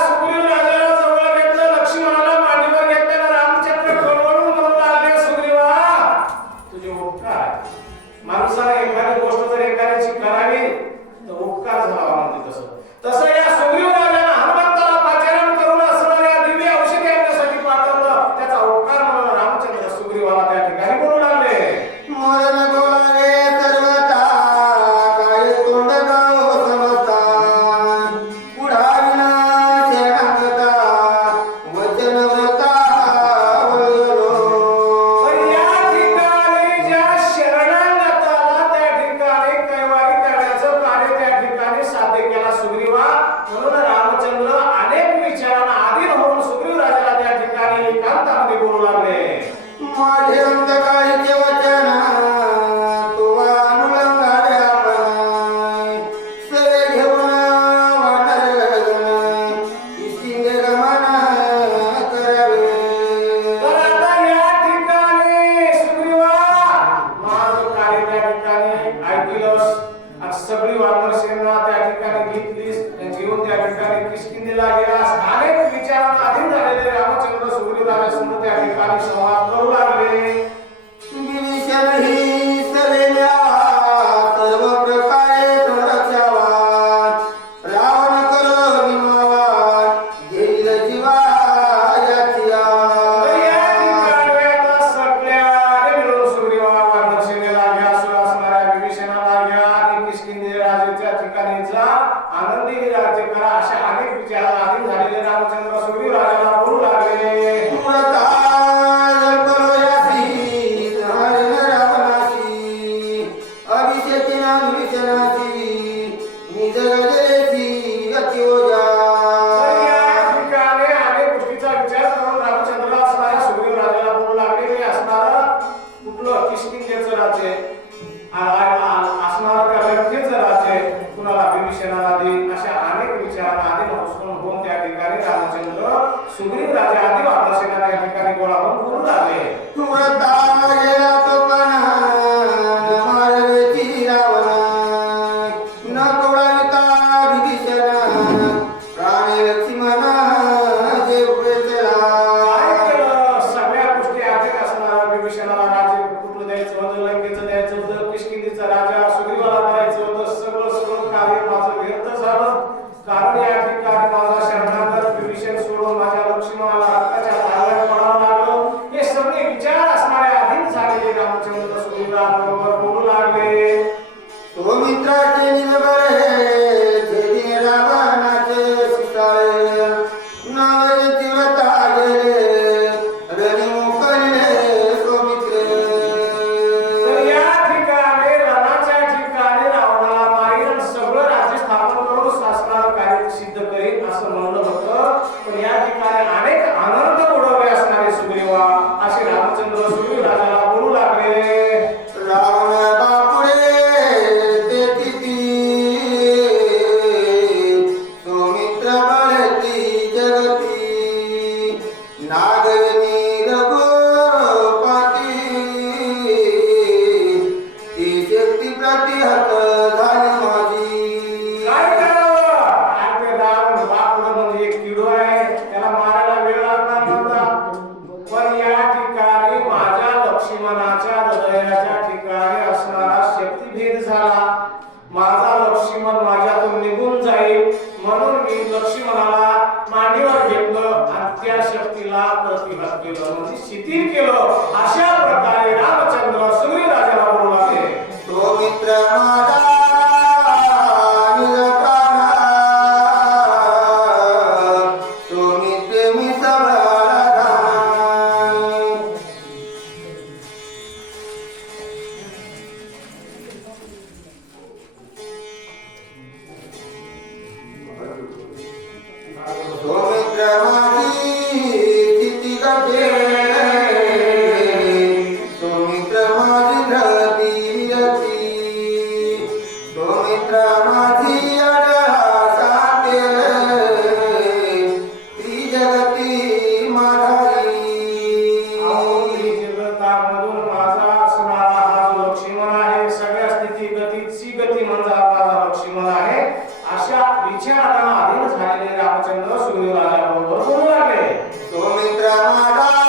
सुग्रीव राजाला जवळ घेतलं लक्ष्मणाला मांडीवर घेतलं रामचंद्र खवळून म्हणू लागले सुग्रीवा तुझे उपकार माणसाला एखादी गोष्ट जर एखाद्याची करावी तर उपकार झाला म्हणते तसं या सुग्रीव राजाला हनुमंताला पाचारण करून असणाऱ्या दिव्य औषधी आणण्यासाठी पाठवलं त्याचा उपकार म्हणून रामचंद्र सुग्रीवाला त्या ठिकाणी बोलू लागले मरण बोलावे सर्वता काय तोंड गाव समजता पुढा विना शरणागता वचन व्रता वळलो पण या ठिकाणी ज्या शरणागताला त्या ठिकाणी कैवारी करण्याचं कार्य त्या ठिकाणी साध्य केला सुग्रीवा म्हणून रामचंद्र अनेक विचारांना अधीन होऊन सुग्रीव राजाला त्या ठिकाणी एकांतामध्ये बोलू लागले माझे अंतकाळीचे वचन तो अनुलंगावे आपण ठिकाणी संवाद करू लागले. विभीषण ही सवेल्या सर्व प्रकारे रक्षावा, रावण कर विमावान घेईल जीवा याची तर या ठिकाणी आता सगळ्याने मिळून सुग्रीवाला दक्षिणेला घ्या, सुर असणाऱ्या विभीषणाला घ्या आणि किष्किंधे राजाच्या ठिकाणी जा, आनंदी राज्य करा, अशा अनेक विचार आधी झालेले रामचंद्र सुग्रीव राजाला बोलू लागले. तर या ठिकाणी अनेक गोष्टीचा विचार करून रामचंद्र असणाऱ्या सुग्रीव राजाला बोलू लागले. ते असणारं कुठलं किष्किंधेचं राज्य असणारं त्या लंकेचं राज्य कुणाला विभीषणाला देईल, अशा अनेक विचार आधी होऊन त्या ठिकाणी रामचंद्र सुग्रीव राजा आधी वादसेना या ठिकाणी गोळा होऊन बोलू लागले. काय केलं? सगळ्या गोष्टी आधीच असणारा विभीषणाला राज्य कुठलं द्यायचं होतं, लंकेचं द्यायचं होतं, किष्किंधेचा राजा सुग्रीवाला करायचं होतं. सगळं कार्य माझं व्यर्थ झालं, कारण या ठिकाणी माझा शरणागत विभीषण सोडून माझ्या लक्ष्मणाला रक्ताच्या धाग्यात पडावं लागलं. हे सगळे विचार असणारे आधीच झालेले रामचंद्र सुग्रीवाबरोबर बोलू लागले. मित्राचे निलबर हे जेणे रावणाचे सुताळे, नावे जीवता गेले रणी मोकळले सौमित्र. तर या ठिकाणी रणाच्या ठिकाणी रावणाला मारील आणि सगळं राज्य स्थापन करून शासनाचं कार्य सिद्ध करील असं म्हणलं होतं. पण या ठिकाणी अनेक आनंद उडवले असणारे सुग्रीवा असे रामचंद्र सुग्रीव राजाला बोलू लागले. रावण बापुडे ते किती, सौमित्र बळती जगती, नागनी रघुपती, ती शक्ती प्रतिहत झाली माझी. काय करावं? आपले रावण बापुडं म्हणजे एक किडो आहे, त्याला मारायला वेळ लागणार नव्हता. पण या ठिकाणी माझ्या लक्ष्मणाच्या हृदयाच्या ठिकाणी असणारा शक्तिभेद झाला. माझा लक्ष्मण माझ्यातून निघून जाईल म्हणून मी लक्ष्मणाला मांडीवर घेतलं आणि त्या शक्तीला प्रतिहत केलं, म्हणजे शिथिल केलं. अशा प्रकारे रामचंद्र सुग्रीव राजाला बोलू लागले. सौमित्र माझा निरपराध, सौमित्र मी सबळधाम. सौमित्र माझी स्थिती गते, सौमित्र माझी धरती विरती, सौमित्र माझी अडसाते, ती जगती माधारी. जगतामधून माझा असणारा हा जो लक्ष्मण आहे, सगळ्या स्थिती गतीत सी गती माझा माझा लक्ष्मण आहे. अशा विचारांना अधीन झालेले रामचंद्र सुग्रीव राजाबरोबर बोलू लागले. सौमित्र माझा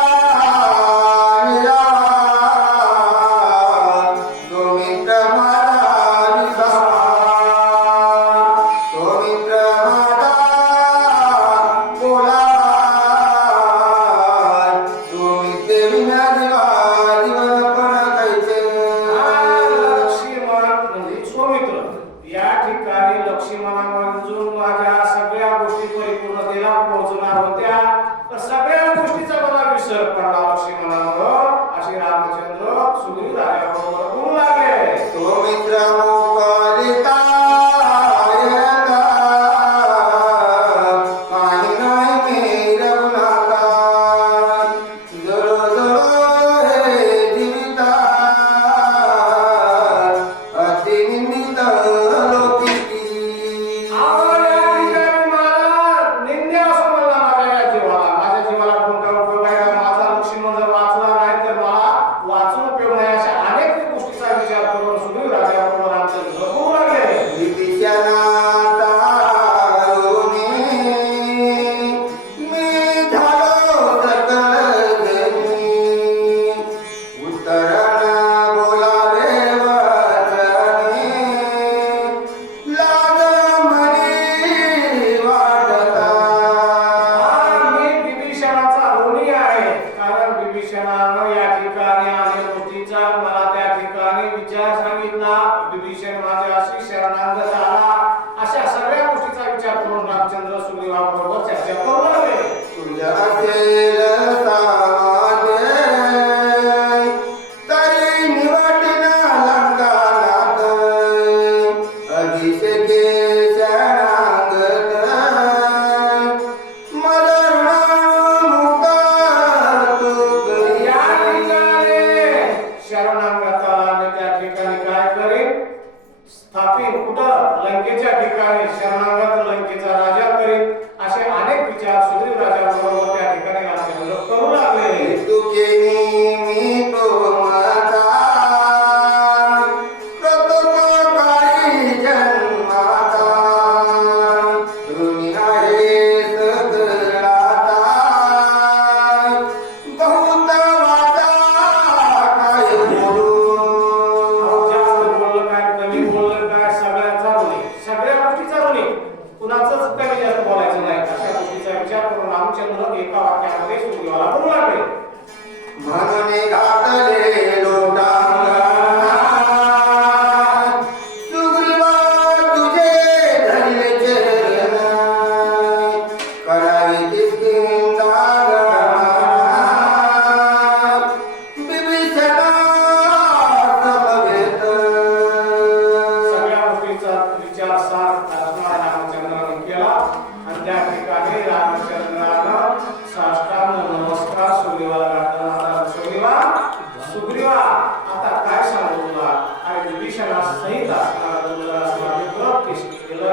विभीषणानं या ठिकाणी अनेक गोष्टीचा मला त्या ठिकाणी विचार सांगितला. विभीषण माझ्याशी शरणागत आला. अशा सगळ्या गोष्टीचा विचार करून रामचंद्र सुग्रीवाबरोबर चर्चा करू लागले. तुझ्या केलं सामान्य तरी निवडीना लंकानाथ अभिषेके शरणागत मरणमुक्त तू या करी. ठिकाणी शरणागताला मी त्या ठिकाणी काय करेन? स्थापित कुठं? लंकेच्या ठिकाणी शरणागत लंकेचा राजा करेन. असे अनेक विचार सुग्रीव राजाबरोबर त्या ठिकाणी रामचंद्र करू लागले. तू केली मी तो माता प्रतोपकारी जन्माता ऋणी आहे सगळाता बहुत वाचा काय बोलू. जास्त बोललं काय, कमी बोललं काय, सगळ्याचा ऋणी, सगळ्या गोष्टीचा ऋणी, कुणाचंच कमी जास्त बोलायचं नाही. अशा गोष्टीचा विचार करून रामचंद्र एका वाक्यामध्ये सुग्रीवाला बोलू लागले. म्हणून घातले लोटांगणात सुग्रीवा तुझे धरले चरण करावी किंदा बिभीषणा समवेत. सगळ्या गोष्टीचा विचार रामचंद्राने केला आणि त्या ठिकाणी रामचंद्रानं साष्टांग नमस्कार सुग्रीवाला घातला. सुग्रीवा आता काय सांगू तुला? आणि विभीषणा सहित असणारा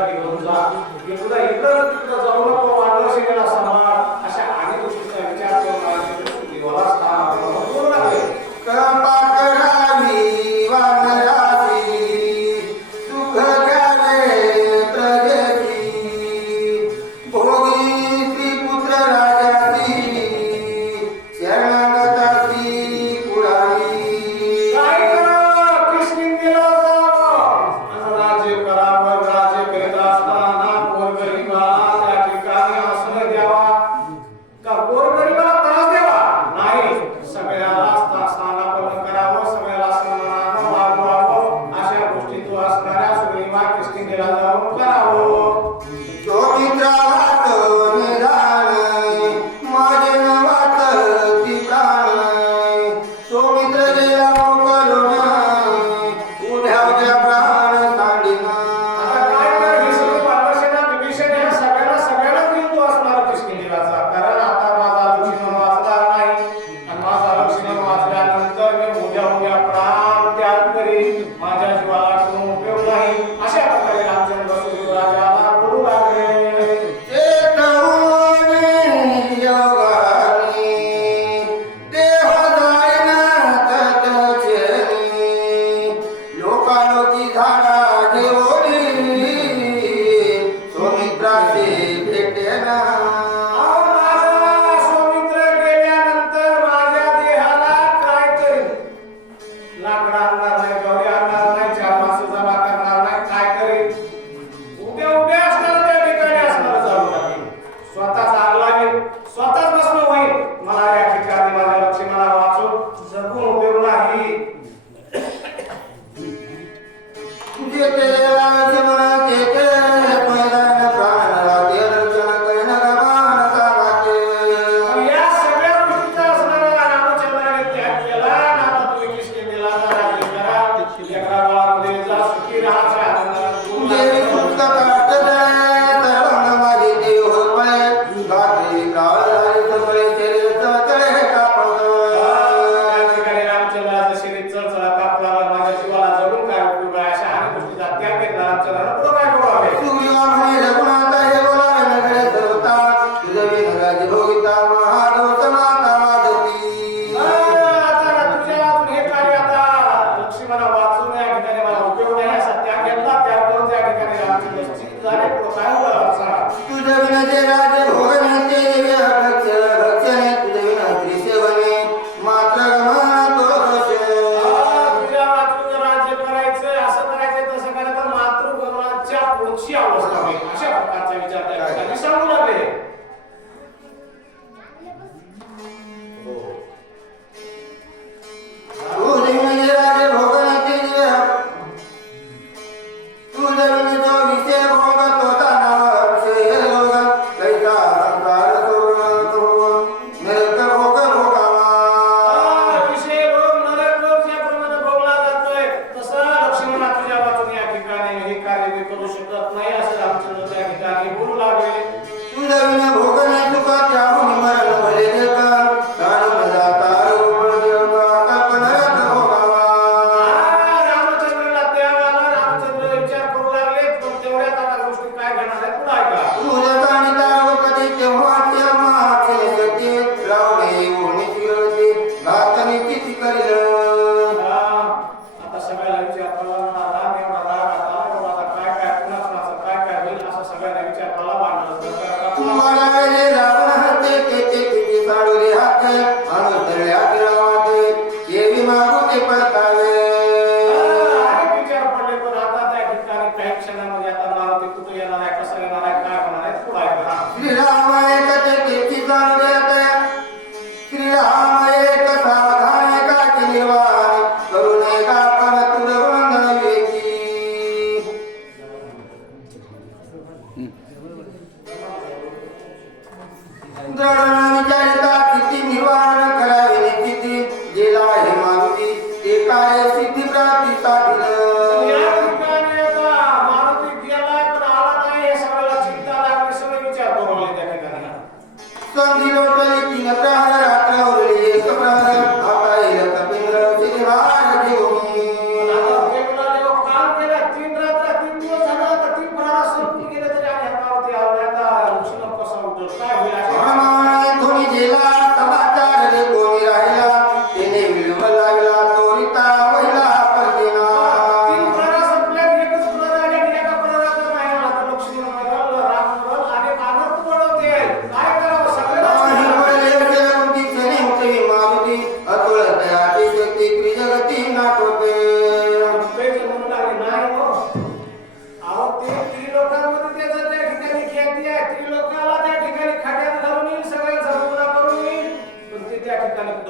घेऊन जा. तुला इकडं तिकडं जाऊ नको, वाढलं शिकेला सांभाळ. अशा अनेक गोष्टीचा विचार करून सुग्रीवाला स्थानावर बोलू लागले. कृपा करावी वानराची सुख घ्यावे प्रगती भोगी श्रीपुत्र राजाची शरणागताची कुळावी. काय करावं? किष्किंधेला जावं आणि राज्य करावं. राज्य करीत असताना गोरगरिबाला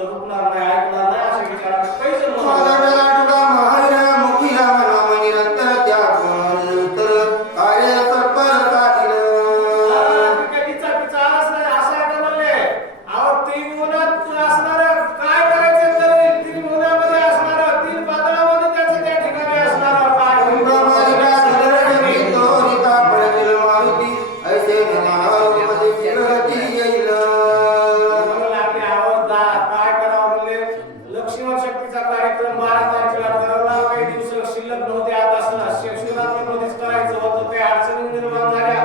रुकणार नाही, ऐकणार नाही असे विचार काहीच माझा नव्हतं. डोळा महारा मुखी राम नाम निरंतर त्याग नंतर काय तत्पर साधिल. कधीचा पिचा आलाच नाही असं आहे का म्हणले? अहो 3 उन्हात असणार काय करायचं तरी 3 उन्हामध्ये असणार 3 पातळामध्ये त्याचं त्या ठिकाणी असणार काय तुमचा माझा धरण घेतो निता पडतील मारुती ऐसे नानारूपती चिरगती येईल. मला आपली आवड काय करावं म्हणले लक्ष्मण शक्तीचा कार्यक्रम 12 तारखेला ठरवला. काही दिवस शिल्लक नव्हते. आता शिवरात्रीमध्येच करायचं होतं. काही अडचणी निर्माण झाल्या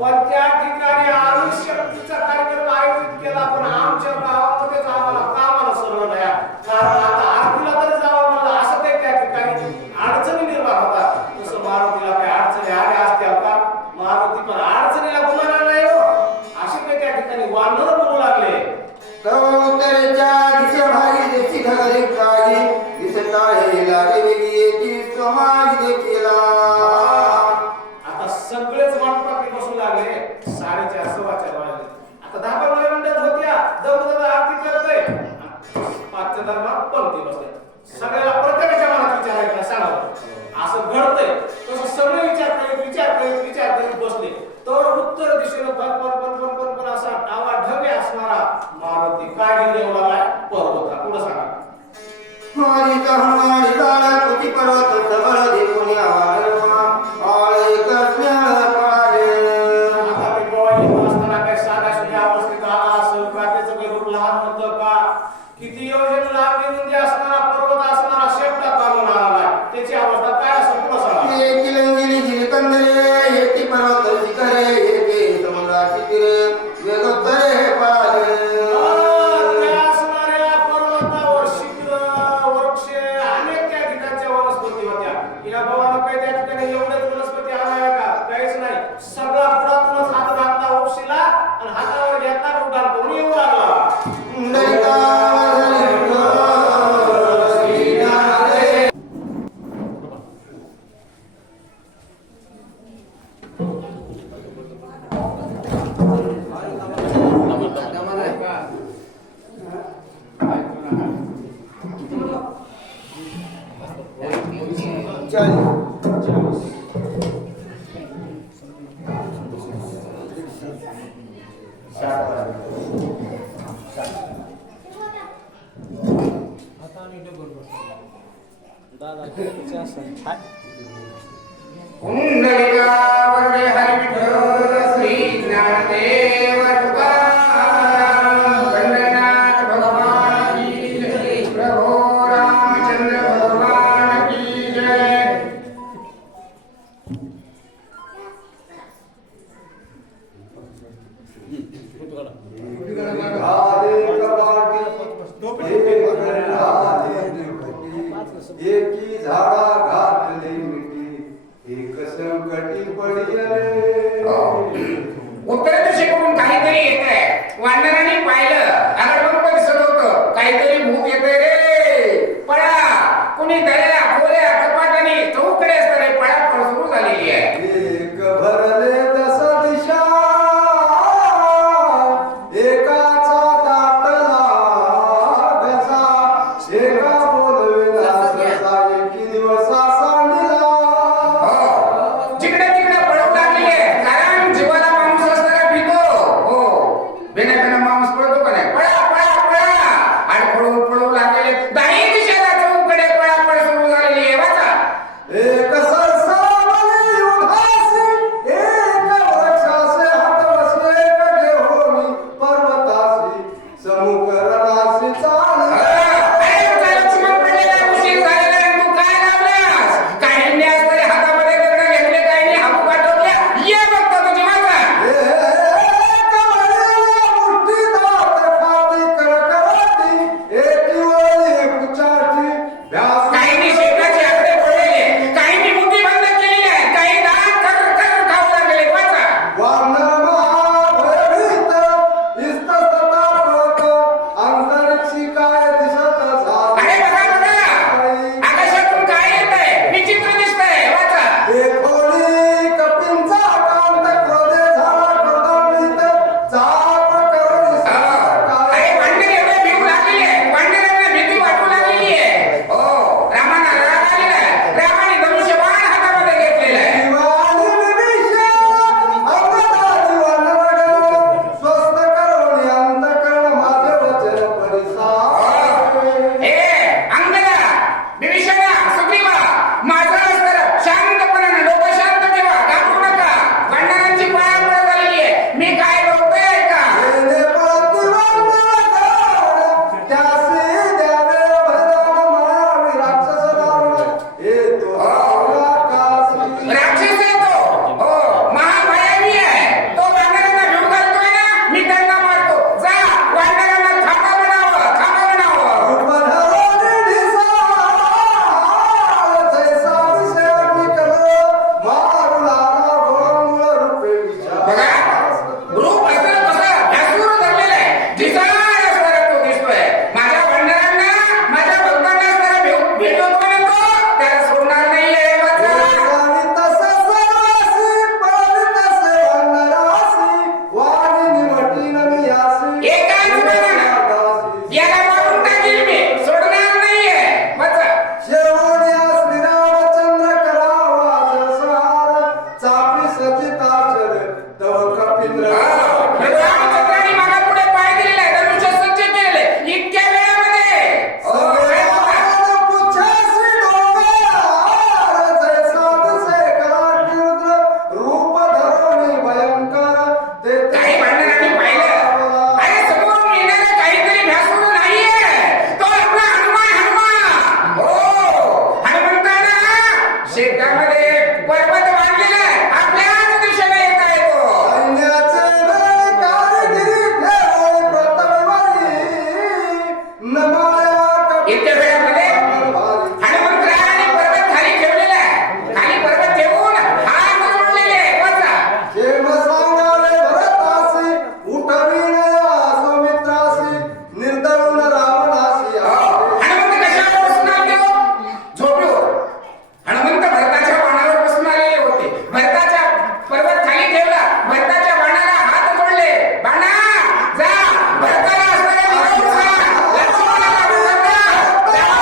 पण त्या ठिकाणी आरुष शक्तीचा कार्यक्रम आयोजित केला. पण आमच्या गावामध्येच आम्हाला कामाला सरळ नाही. कारण आता आरतीला तरी जावं म्हणलं असं काही त्या ठिकाणी अडचणी निर्माण होतात. तसं मारुतीला काही अडचणी आल्या असत्या का? मारुती पण अडचणीला बोलणार नाही हो असे काही त्या ठिकाणी वानर बोलू लागले. उत्तरेच्या दिशे भारी देशी घरी काही दिसत आहे लागे वेगळी येती समाज देखील. आता सगळेच वाटपाती बसू लागले. 4:30 सव्वाचार वाजले. आता 10-15 मिनिटात होत्या जवळ आरती करतोय 5च्या दरम्यान पंक्ती बसले. सगळ्याला प्रत्येकाच्या मनात विचार आहे का सांगा असं घडतंय. तसं सगळे विचार करीत बसले. तर उत्तर दिशेनं पण असा डावा ढगे असणारा मारुती काय घेऊन येऊ लागला पर्वता. पुढे सांगा. हरी कहणारी ताळा कुटी पर्वत सबळ देखून आवाडवा आळे कसण्याळ पळाले. आता ते गोवा येत असताना काय साध्या अवस्थेत आला असेल का? त्याचं काही रूप लहान होतं का? किती योजन लांबी रुंदी असणारा पर्वत असणारा शेपटा काढून आला. त्याची अवस्था काय असेल पुढे सांगा. एकी लंगिली गिरकंदरे एकी पर्वत शिखरे एके समुद्राची तीरे वेगोत्तरे पळाले. त्या असणाऱ्या पर्वतावर शिखर वृक्ष अनेक त्या ठिकाणच्या वनस्पती होत्या. या भावानं काही त्या ठिकाणी एवढेच वनस्पती आल्या का? काहीच नाही. सगळा पुढातूनच हात घातला उपशीला आणि हातावर घेतला उड्डाण करून येऊ लागला. पुंडलिका वरदे हरी विठ्ठल श्री ज्ञानदेव तुकाराम गणनाथ भगवान की जय. प्रभो रामचंद्र भगवान की जय. एकी झाडा घातली मिठी एक संकटी पडिले. उत्तर दिशेकडून काहीतरी येतंय. वानरांनी पाहिलं. आगडबंब दिसत होतं. काहीतरी भूत येतंय रे. पळा. कुणी दऱ्या खोल्या कपाटाने चौकडे असणारे पळापळ सुरू झालेली आहे. एक भरले दस दिशा एकाचा दाटला घसा एका बोलवेला घसा एकी दिवसा सांडला. जिकडे तिकडे पळू लागलेले. कारण जीवाला माणूस असणारा भीतो. हो बेनाकाना माणूस पळतो का नाही? पळा पळा पळा. आणि पळू लागलेले. दाही दिशेला चौकडे पळापळ सुरू त्यासे द्यावे भरण मायावी राक्षस दारुण येतो आकाशी. राक्षस आहे तो. हो, महाभयावी आहे तो. वानरांना घेऊन घालतोय ना, मी त्यांना मारतो. जा, वानरांना खापा बनावं, खापा बनावं. उर्वधरून ढिसाळ, जैसा विषय निकल, मारू लागला भोंगळ रूपे विचार. बघा, रूप असं कसं व्यासूर धरलेलं आहे. ढिसाळ असणारा तो दिसतोय. माझ्या वानरांना, माझ्या भक्तांना जरा भेटवतो ना तो, त्याला सोडणार नाहीये. वाचा. वाणी तसे सर्वासी, पण तसे वनरासी, वाणी निवटी नमियासी. एकाच मनानं याला मारून टाकील मी, सोडणार नाहीये. वाचा. शेवण्या श्रीरामचंद्र करावा जसार, चापी सचिताचर तव कपिंद्र. रामचंद्रांनी मागा पुढे पाय दिलेला आहे, धनुष्य सज्ज केलेले इतक्या वेळामध्ये. सगळ्यानं पुच्छासी डोंगर, जैसा तसे कराटी रुद्र, रूप धरोनी भयंकर. ते काही भांडणांनी पाहिलं, अरे समोरून येणारा काहीतरी भ्यासूर नाहीये, तो आपला हनुमान. हो, हनुमंताना शेतामध्ये पर्वत बांधलेला आहे, आपल्याच दिशेने येत आहे तो. सैन्याचे वेळ कारगिरी ठेवोय प्रथमवारी, नमाया इतक्या वेळामध्ये हनुमंतरायाने पर्वत खाली ठेवलेला आहे. खाली पर्वत ठेवून हात जोडलेले आहे. वाचा. जेम सांगावे भरतासी, उठविणया सौमित्रासी, निर्दळून रावणासी. हनुमंत कशावर बसून आले हो? झोपेवर. हनुमंत भरताच्या बाणावर बसून आलेले होते. भरताच्या पर्वत खाली ठेवला, भरताच्या बाणाला हात जोडले. बाणा, जा, भरताला असणारा निरोप सांग. लक्ष्मणाला बोलवता, त्याला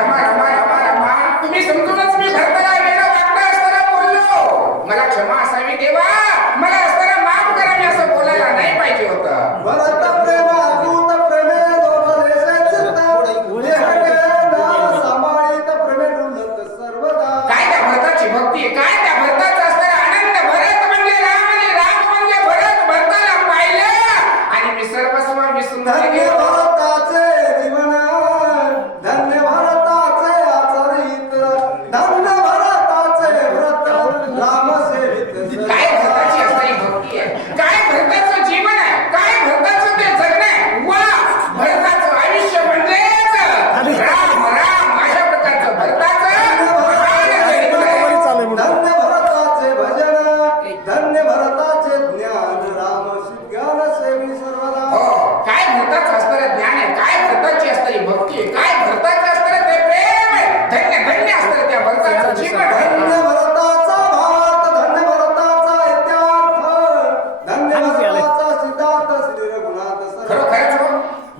रामा रामा रामा रामा तुम्ही समजूनच मी भरताला वेळ वाटलं असताना बोललो. मला क्षमा असावी देवा, मला असताना माफ करा, मी असं बोलायला नाही पाहिजे होतं. भरत प्रेम अजून प्रेमे दोन सांभाळीत प्रेमे डुलत सर्वदा. काय त्या भरताची भक्ती, काय त्या भरताचा असणारा आनंद. भरत म्हणजे राम आणि राम म्हणजे भरत. भरताला पाहिलं आणि मी सर्वस्व विसरून धन्य गेलो. भारताचे जीवन, धन्य भारताचे आचरित, धन्य भारताचे व्रत राम सेवित. काय भरताची असणारी भक्ती आहे, काय भरताचं जीवन आहे, काय भरताचं ते जगणं आहे. वा, भरताचं आयुष्य म्हणजेच राम राम अशा प्रकारचं भरताचं धन्य भरताचे भजन, धन्य भरताचे ज्ञान, राम ज्ञान सेवी सर्वदा. हो, काय भरताचं असणारं ज्ञान आहे, काय भरताची असणारी भक्ती आहे, काय भरताचं असणारं ते प्रेम आहे. धन्य धन्य असणारं त्या भरताचं जीवन आहे. धन्य भरताचा भावार्थ, धन्य भरताचा इत्यार्थ, धन्य भरताचा सिद्धार्थ श्री रघुनाथ सर्व. खरोखरच हो,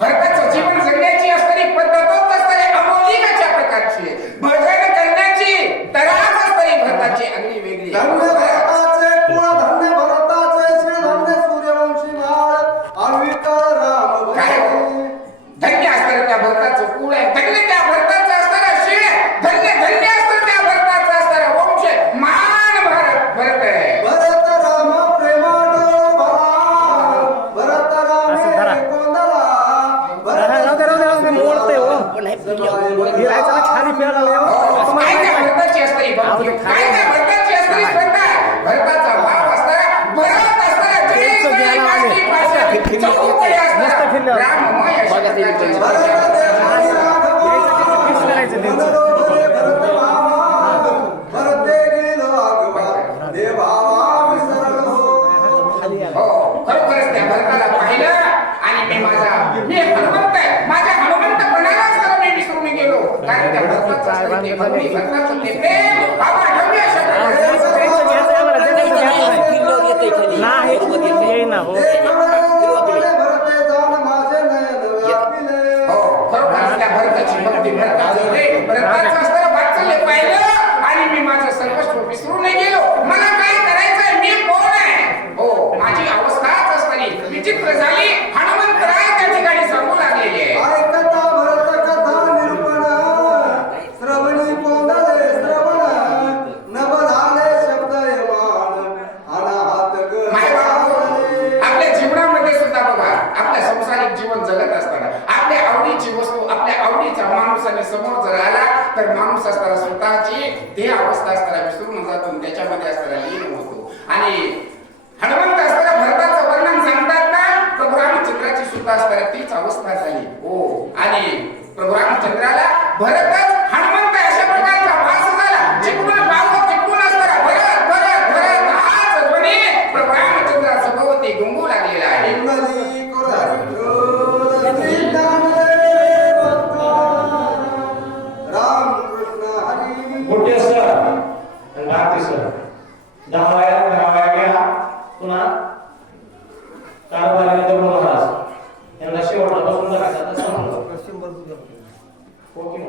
भरताचं जीवन जगण्याची असणारी पद्धतच असणारी अमौलिक अशा प्रकारची आहे. भजन करण्याची तरास असणारी भरताची अगदी वेगळी आहे. धन्य भरताचे कुळ, धन्य भरताचे श्री, धन्य सूर्यवंशी माळ, आण्विक राम काय हो? भजनी. धन्य असणारं त्या भरताचं कुळ आहे, धन्य त्या भरताचं असणारं शिळ आहे, धन्य धन्य असणारं त्या भरताचं असणारं वंश आहे. महान भरत आहे. भरत राम प्रेमाडोळ भरा, भरत रामे कोंदला, भरत काय त्या भरताची असणारी भक्ती, काय त्या भरताची असणारी श्रद्धा आहे. भरताचा भाव असणारा, भरत असणारा, जरी काष्टी भाषा, चौकडे असणारा, राममय अशा प्रकारची असणारी भरत देवानी राघवा, मनोहरे भरत भावा, भरत गेलो आगवा, देवावा विसरलो. हो, खरोखरच त्या भरताला पाहिलं आणि मी हनुमंत आहे, माझ्या हनुमंतपणालाच तर मी विसरून गेलो. कारण त्या भरताचं असणारं ते भक्ती, भरताचं ते प्रेम, अवाढव्य अशा प्रकारचं भरते जाण माझे नयन व्यापिले. हो, खरोखरच त्या भरताची भक्ती, भरताचं प्रेम, भरताचं असणारं वात्सल्य पाहिलं आणि मी माझं सर्वस्व विसरून गेलो. मला काय करायचंय, मी कोण आहे. हो, माझी अवस्थाच असणारी विचित्र झाली. हनुमंतराय त्या ठिकाणी सांगू लागलेले आहे. ऐकता भरत कथा निरूपण, श्रवणी कोंदले श्रवण, नभ झाले शब्द यमान, अनाहत माय बाबू, आपल्या जीवनामध्ये सुद्धा बघा, आपल्या संसारिक जीवन जगत असताना आपल्या आवडीची वस्तू, आपल्या आवडीचा माणूसाने समोर जर आला तर माणूस असताना स्वतःची देह अवस्था असताना विसरून जातो, त्याच्यामध्ये असताना लीन होतो. आणि हनुमंत असताना भरताचं वर्णन सांगतात ना, प्रभू रामचंद्राची सुद्धा असताना तीच अवस्था झाली. हो, आणि प्रभू रामचंद्राला भरतच हनुमंत अशा प्रकारचा भास झाला. चिकून पावलं चिकून असताना भरत भरत भरत हाच ध्वनी प्रभू रामचंद्राचं भोवती गुंगू लागलेला आहे. इंगली कोरारी ज्ञानले भक्ता, राम कृष्ण हरी. मोठे सर आणि भारती सर 10 वया घ्या. पुन्हा कारभारी दगडू महाराज यांना शेवटपासून जगायचा तसं म्हणलं. हो की नाही?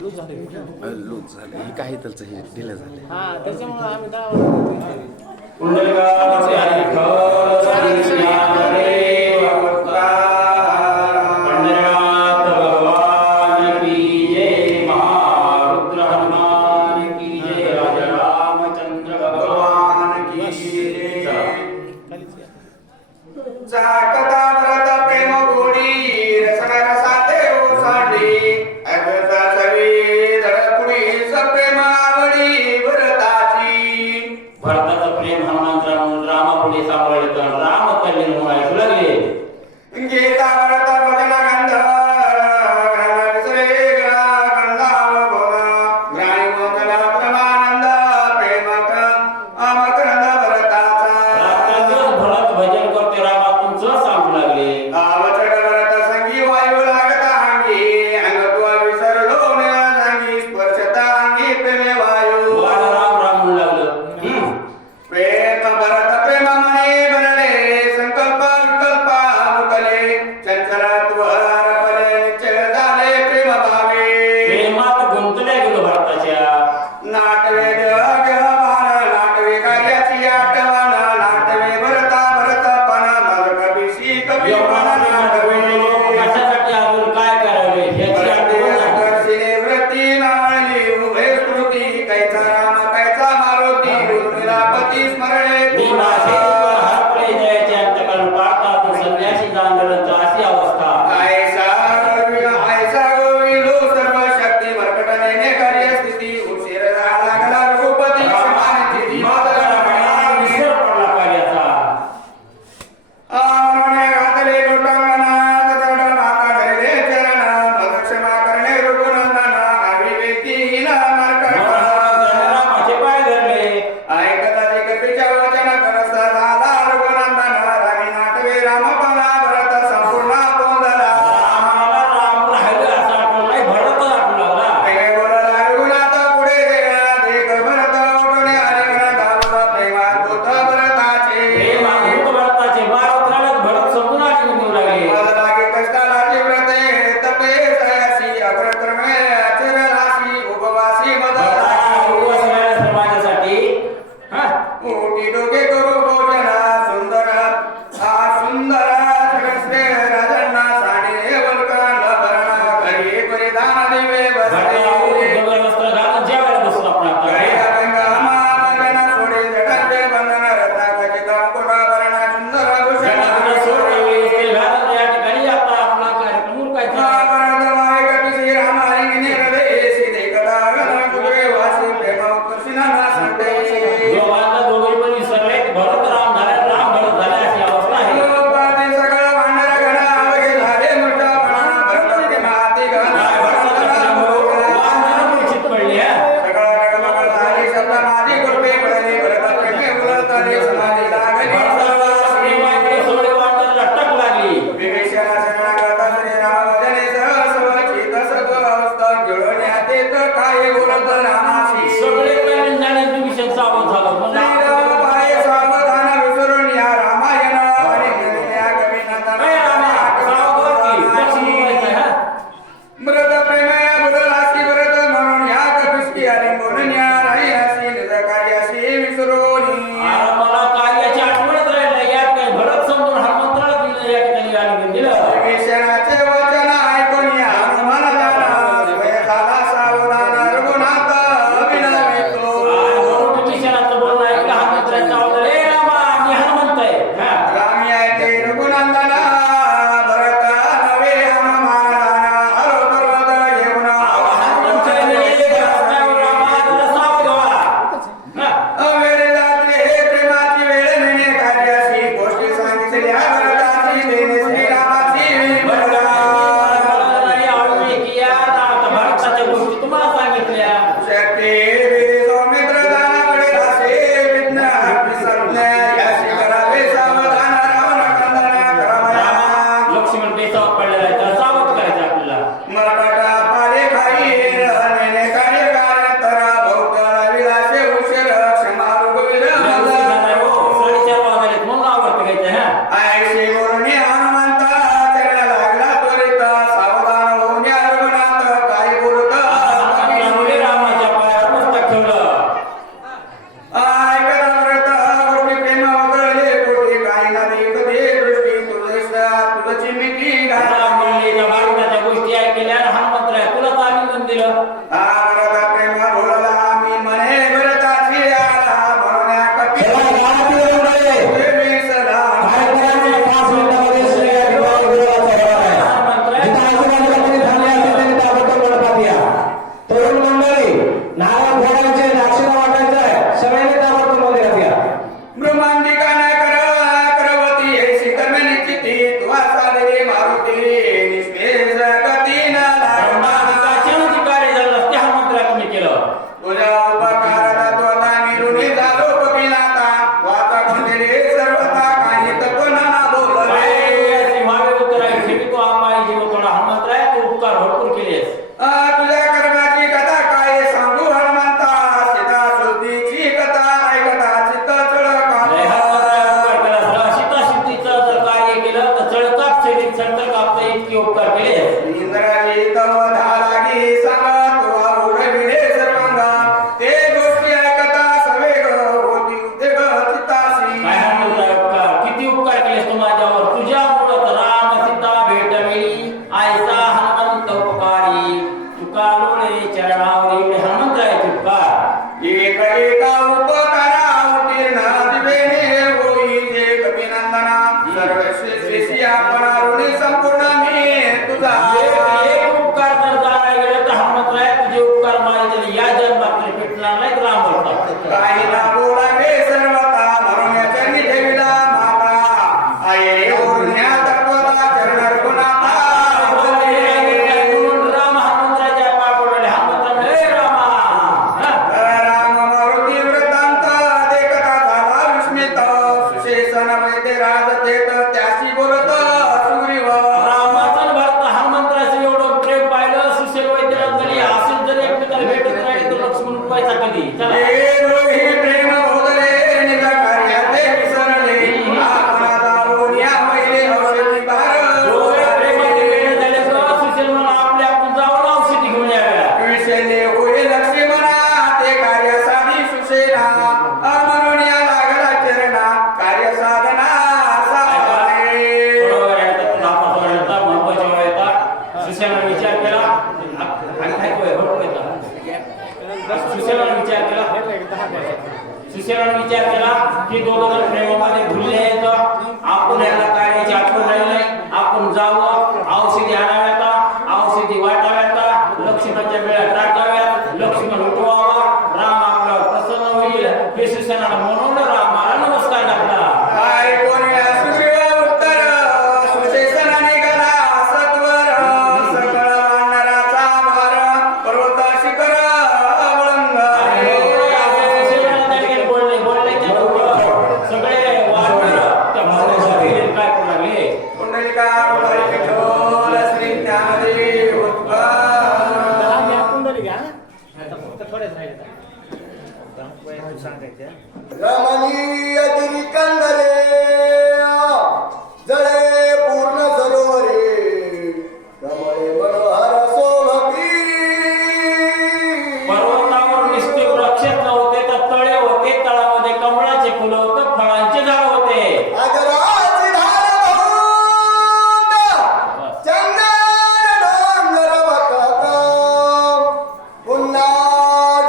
लूज झाले हे काही त्याचं हे ढिलं झाले. त्याच्यामुळे आम्ही पुंडलिकाचे हरिख पंढरनाथ भगवान की जय, महारुद्र हनुमान की जय, राजा रामचंद्र भगवान की जय. जाकता भरत प्रेम गोडी, रसना रसाते ओसांडी, अगता सवी धडकुडी, सप्रेम आवडी भरताची. भरताचं प्रेम हनुमंत रामापुढे सांभाळलं, राम कल्याण होणार. तेत काय बोलत रामाशी सगळे काही निंदाने विषय सावध झालं श्रीराम पाय सावधान विसरून या रामायण आणि गेलेल्या कवीनाथाला ए रामा, सावध की, लक्ष्मी बोलायचंय, हा? मृत प्रेमया बुडलासी व्रत म्हणून या कपिष्टी आणि म्हणून या नाही अशी निज कार्याशी विसरून अरे मला कार्याची आठवणच राहिलं नाही. यात काय भरत समजून हनुमंतराला दिलं या ठिकाणी आणि दिलं विभीषणाचे वचन ऐकून या हनुमान जाना स्वय झाला सावधान रघुनाथ अभिनवितो विभीषणाचं बोलणं ऐकलं हनुमंतराचा अवतार, ए रामा मी हनुमंत आहे, हा? रामी ऐके रघुनंदना भरत नवे हनुमान जाना हरो पर्वत घेऊन हनुमंत रामा तुला सावध व्हा, हा? वेळ जाते हे प्रेमाची वेळ नेणे कार्याशी गोष्टी सांगितल्या भरताची देणे श्रीरामाची भारताच्या गोष्टी तुम्हाला सांगितल्या. शक्ती सौमित्र दानाकडे असे विघ्न विसरले याशी करावे सावधान रावण कंदना करावया लक्ष्मण बेसावत पडलेला आहे, त्याला सावध करायचं आपल्याला. मरकाटा पाले खाई नेणे कार्यकार तरा भोवताला विलासे उशीर क्षमा रघुवीर साडेचार वाजलेत म्हणून आवडतं घ्यायचं, हा? आयशी बोलणे हनुमंता चरण लागला त्वरित सावधान होऊन या रघुनाथ काही बोलत त्यामुळे रामाच्या पायावर मस्तक ठेवलं. ऐकता व्रत गोष्टी प्रेम वगळले कोटी काही नदी कधी दृष्टी तुझची मिठी राम म्हणले, त्या भारताच्या गोष्टी ऐकल्या आणि हनुमंतराय तुला आनंद दिलं. व्रत प्रेम बोलला मी म्हणे व्रताची आला म्हणून या कपी विसला तरुण मंडळी नारळ फोडायचे दाक्षिणा वाटायचं आहे सगळ्यांनी ताबडतोब मध्ये घ्या ब्रह्मांडिका न करवती हे शिकर्म निश्चिती तुवा सादरे मारुती निष्पेष गती न ब्रह्मांडिकाचे अधिकारी झालं असते हनुमंतराय तुम्ही केलं. तुझ्या उपकाराला तो आता निरुणी झालो कपिनाथा वाचा कुंडले सर्वता काही तपना बोलले काय व्हावे उत्तर आहे, हे तू आम्हाला जीव थोडा हनुमंतराय तू उपकार भरपूर केलेस. तुझ्या कर्माची कथा काय सांगू हनुमंता सीता शुद्धीची कथा ऐकता चित्त लय हनुमंतराय उपकार केला. जर सीता सिद्धीचं जर कार्य केलं तर चळकाप शरीर चढतं कापता इतके उपकार केले. इंद्राची तवधा लागी सांगा तुवा उडविले सर्वांगा ते गोष्टी ऐकता सवेग होती उद्योग चित्तासी काय हनुमंतराय उपकार, किती उपकार केलेस तू माझ्यावर. तुझ्यामुळं तर राम सीता भेटविली आयचा हनुमंत उपकारी तुका लोळे चरणावरी. एवढे हनुमंतरायचे उपकार. एक एका उपकारा उत्तीर्ण दिवेने होई जे कपिनंदना सर्व शेषी आपण ऋणी संपूर्ण मी तुझा एक उपकार जर जाणायला गेलं तर हनुमंतराय तुझे उपकार माझे या जन्मात तरी भेटणार नाहीत. राम बोलतात काही ना बोलावे सर्वता म्हणून या चरणी ठेविला माता आई रे ओरण्या तत्वता चरण रघुनाथा राम हनुमंतराच्या पाय पडले. हनुमंत म्हणले, रामा, हा? राम मारुती वृत्तांत देखता झाला विस्मित सुशेषण वैद्य राजतेत त्याशी बोलत सुग्रीव रामाचं भरत हनुमंतराचं एवढं प्रेम पाहिलं. सुशेल वैद्यराजांनी असेच जर एकमेकाला भेटत राहिले तर लक्ष्मण उपायचा कधी. चला हे दोघी प्रेम होदले निज कार्याते विसरले आपणा जाऊन या पहिले औषधी भार डोळे प्रेमाचे वेळ झाले तर सुशेल म्हणून आपल्या आपण जाऊन औषधी घेऊन याव्या. विषयले होय लक्ष्मणा ते कार्यासाठी सुशेना म्हणून या लागला चरणा कार्य साधना बरोबर आहे. तर तुला पटवायला येतात, महत्वाच्या वेळा येतात. सुशेलाने विचार केला आणि काय भरपूर येतात. सुशेलाने विचार केला की दोघं जण प्रेमामध्ये भुलले आहेत. आपण याला कार्याची आठवण राहिली नाही. आपण जावं, औषधी आणाव्यात, औषधी वाटाव्यात, लक्ष्मणाच्या वेळा टाकाव्यात, लक्ष्मण उठवावा, राम आपल्यावर प्रसन्न होईल. हे सुशेलाने म्हणून रामाला नमस्कार टाकला. काय कोणी सुशिव उत्तर सुशेषणा निघाला सत्वर सकळ वानराचा भार पर्वत शिखर अवलंग बोलले सगळे वानर त्या रमणीय गिरी कंदरे जळे पूर्ण सरोवरे कमळे मनोहर शोभती पर्वतावर निस्ते वृक्ष नव्हते तर तळे होते, तळामध्ये कमळाचे फुलं होते, फळांचे झाड होते. आदराची धार बहुत चंदन डोंगर वखत पुन्हा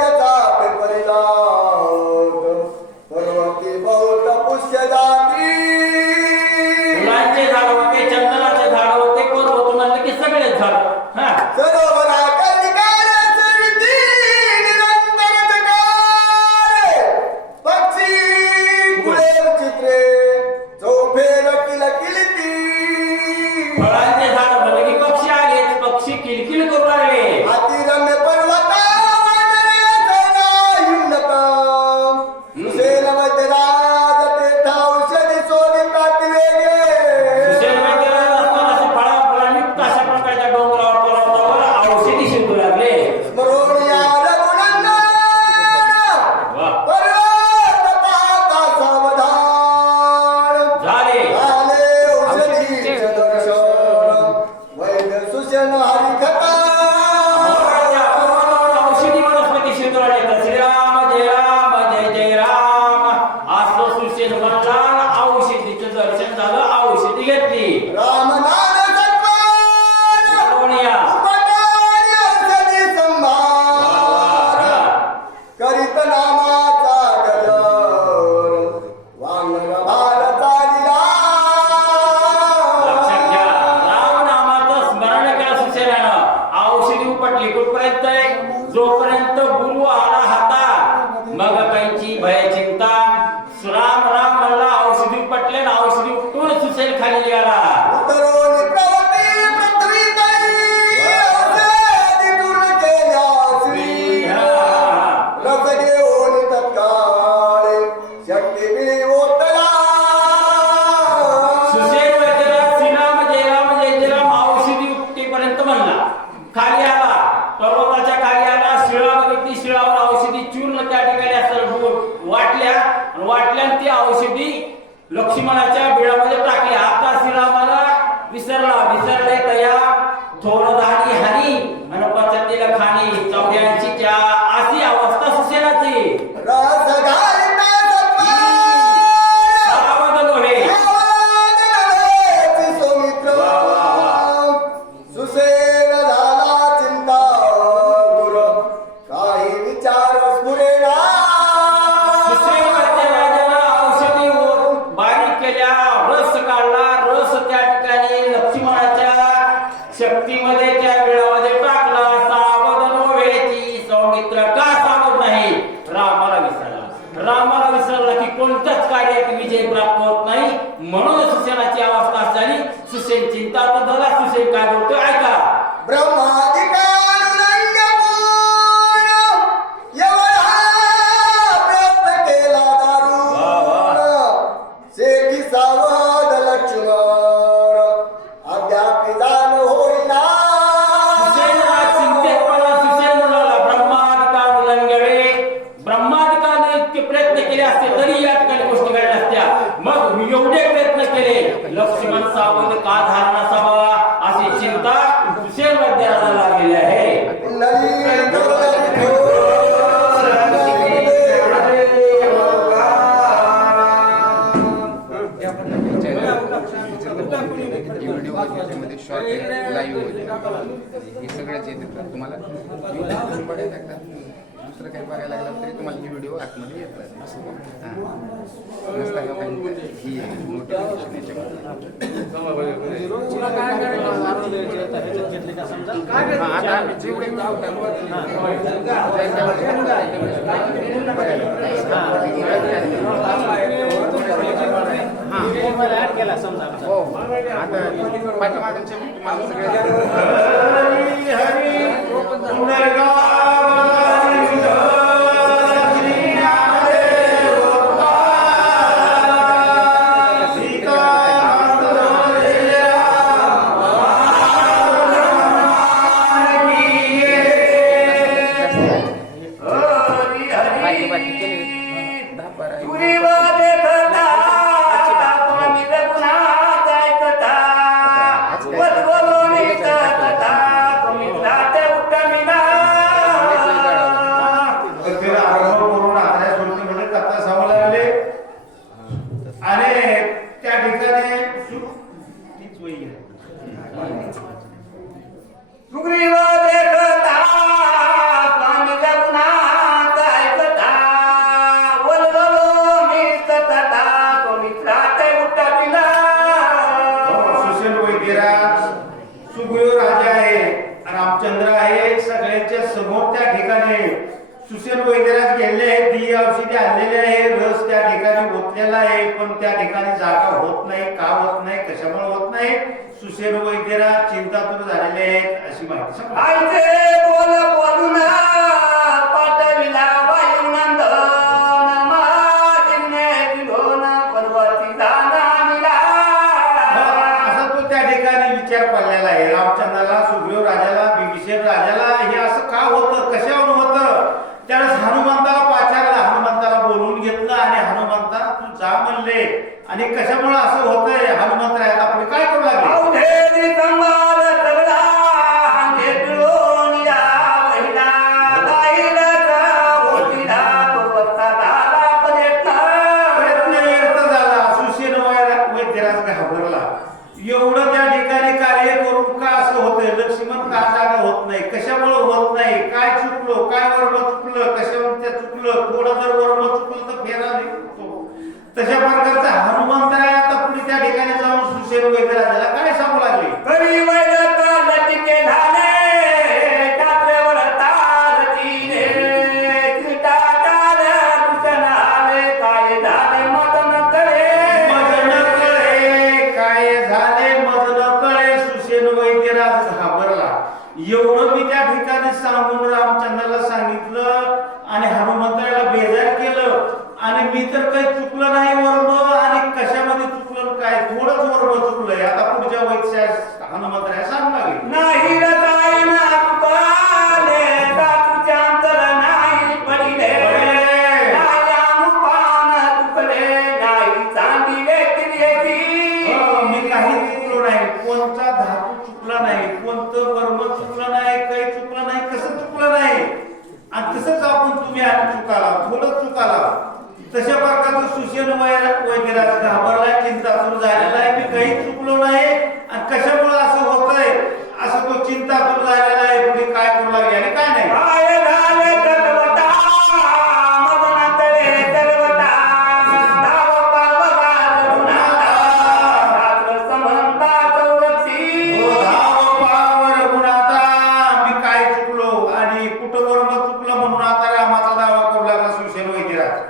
गजापे परिलात पर्वती बहुत पुष्य जाती फुलांचे झाड होते, चंदनाचे झाड होते, पर्वत म्हणलं की सगळेच झाड. हा सरोवरा कलिकार सविती निरंतर जगारे पक्षी कुळे चित्रे चौफेर किलकिलती फळांचे झाड म्हणलं की पक्षी आलेच, पक्षी किलकिल करू लागले. अतिरम्य पर्वता सुसेन वैद्यराज तेथ औषधी शोधितात वेगे सुसेन वैद्यराज असताना असे फळाफळांयुक्त अशा प्रकारच्या डोंगरावर पर्वतावर औषधी शिंदू लागले. स्मरोनिया रघुनंदन वा. पर्वत पाहता सावधान झाले झाले औषधीचे दर्शन वैद्य सुसेन हरिकथा मोराच्या पर्वतावर औषधी वनस्पती शिंदू लागले. श्रीराम जय राम जय जय राम असं सुसेन म्हणला, औषधीचं दर्शन झालं, औषधी घेतली. रामनाम सत्वान श्रवणीया. उपकारी औषधी संभार करीत नामाचा गजर वानर भारता लक्षात घ्या, दिला राम नामाचं स्मरण केलं सुसेनानं, औषधी उपटली. कुठपर्यंत आहे? जोपर्यंत गुरु आला हातात मग काहीची भय चिंता. राम राम म्हणला, औषधी उपटले आणि औषधी उपटून सुसेन खाली निघाला. उतरोनी प्रवती पृथ्वी तरी औषधी दूर केल्या श्री रस घेऊन तत्काळ शक्ती मिळी ओतला सुसेन वैद्यराज श्रीराम जय राम जय जय राम औषधी उपटीपर्यंत म्हणला. खाली आला, पर्वताच्या खाली आला, शिळा बघितली, शिळावर औषधी चूर्ण त्या ठिकाणी असं वाटल्या आणि वाटल्या आणि ती औषधी लक्ष्मणाच्या बिळामध्ये टाकली. आता श्रीरामाला विसरले तया थोडं दाणी हानी आणि पचतीला खाणी 84च्या अशी अवस्था सुसेनाची. रस घालिता सावध लोहे. सौमित्र सुसेन झाला चिंता दूर काही विचार स्फुरेना सुसेन वैद्यराजाला औषधी बारीक केल्या, रस काढला, रस त्या ठिकाणी लक्ष्मणाच्या शक्तीमध्ये त्या बिळामध्ये टाकला. सावध नव्हेची. सौमित्र का सावध नाही? रामाला विसरला की कोणत्याच कार्यात विजय प्राप्त होत नाही. म्हणून सुसेनाची अवस्था झाली. सुसेन चिंता तर झाला. सुसेन काय बोलतो ऐका. ब्रह्माधिकारुणंग पूर्ण एवढा प्रयत्न केला दारुण शेकी सावध लक्ष्मण अद्याप जाण होईना सुसेनला चिंतेत पडला. सुसेन म्हणाला, ब्रह्माधिकार उल्लंघवे. ब्रह्माधिकाने इतके प्रयत्न केले असते तरी या ठिकाणी गोष्टी घडल्या असत्या. मग मी एवढे प्रयत्न केले, लक्ष्मण सावध का झाला नसावा अशी चिंता सुसेन वैद्यराजाला लागलेली आहे. कुंडली व्हिडिओ मध्ये शॉर्ट लाईव्ह हे सगळ्याच येतात तुम्हाला. YouTube बघायला लागतात, दुसरं काही बघायला लागलं तरी तुम्हाला ही व्हिडिओ आतमध्ये येतात. नसता का काही ही नोटिफिकेशन याच्यामध्ये. आता जेवढे हो आता पाठीमागच्या तुम्हाला सगळे रामचंद्र आहे सगळ्यांच्या समोर त्या ठिकाणी सुसेन वैद्यराज गेले आहेत, ती औषधी आणलेली आहे, रस त्या ठिकाणी ओतलेला आहे, पण त्या ठिकाणी जागा होत नाही. का होत नाही, कशामुळे होत नाही? सुसेन वैद्यराज चिंतातूर झालेले आहेत अशी माहिती सांगा. आईचे बोल बोलून पाठविला वायुनंदन माझिने दिलोन पर्वती जाणविला. असा तो त्या ठिकाणी विचार पडलेला आहे रामचंद्राला, सुग्रीव राजाला, बिभीषण राजाला. हे असं का होतं, कशावर होतं? त्यावेळेस हनुमंताला पाचारला, हनुमंताला बोलवून घेतलं आणि हनुमंता तू जा म्हणले. आणि कशामुळे असं होतंय? हनुमंतरायात आपण काय करू लागले? अवधेरी संवाद सगळा घेतलोन या महिला गाईलाचा होतीला भगवंता झाला प्रयत्न व्यर्थ झाला. सुसेन वैद्यराज घाबरला. एवढं त्या ठिकाणी कार्य करून का असं होतंय? लक्ष्मण का जागा होत नाही? कशामुळे होत नाही? काय चुकलो? काय वर्म चुकलं? कशावर त्या चुकलं? थोडं जर वर्म चुकलं तर फेरा निघतो. तशा प्रकारचा हनुमंतराय आता पुढे त्या ठिकाणी जाऊन सुसेन वैद्यराजाला काय सांगू लागले? तरी वैद्यता लटिके झाले टाकल्यावर तारती रे चिताचार दुसरं आले काय झाले मदन कळे. मदन कळे काय झाले? मदन कळे. सुसेन वैद्यराज घाबरला. एवढं मी त्या ठिकाणी सांगून रामचंद्राला सांगितलं आणि हनुमंतराला बेजार केलं आणि मी तर काही चुकलं नाही वर्म. आणि कशामध्ये चुकलं? काय थोडंच वर्म चुकलंय. आता पुढच्या वैद्य हनुमंतराला सांगू लागले. नाही रसायन तुकाले दातूच्या अंतर नाही पडिले पान तुकले नाही चांदिले किर्येची. मी काही चुकलो नाही, कोणता धातू चुकला नाही, कोणतं वर्म चुकलं नाही, काही चुकलं नाही, कसं चुकलं नाही. आणि तसंच आपण तुम्ही आणि चुकाला, थोडं चुकाला. तशा प्रकारचं सुसेन वैद्यराज घाबरलाय, चिंतातूर झालेला आहे. मी काही चुकलो नाही आणि कशामुळे असं होतंय असं तो चिंतातूर झालेला आहे. पुढे काय करू लागले आणि काय नाही? काय झाले तत्वता मदन तळे तर्वता धाव पाव बालुनाथा रात्र समंता चौरक्षी. हो, धाव पाव रघुनाथा. मी काय चुकलो आणि कुठं वर्म चुकलं म्हणून आता रामाचा दावा करू लागला सुसेन वैद्यराज.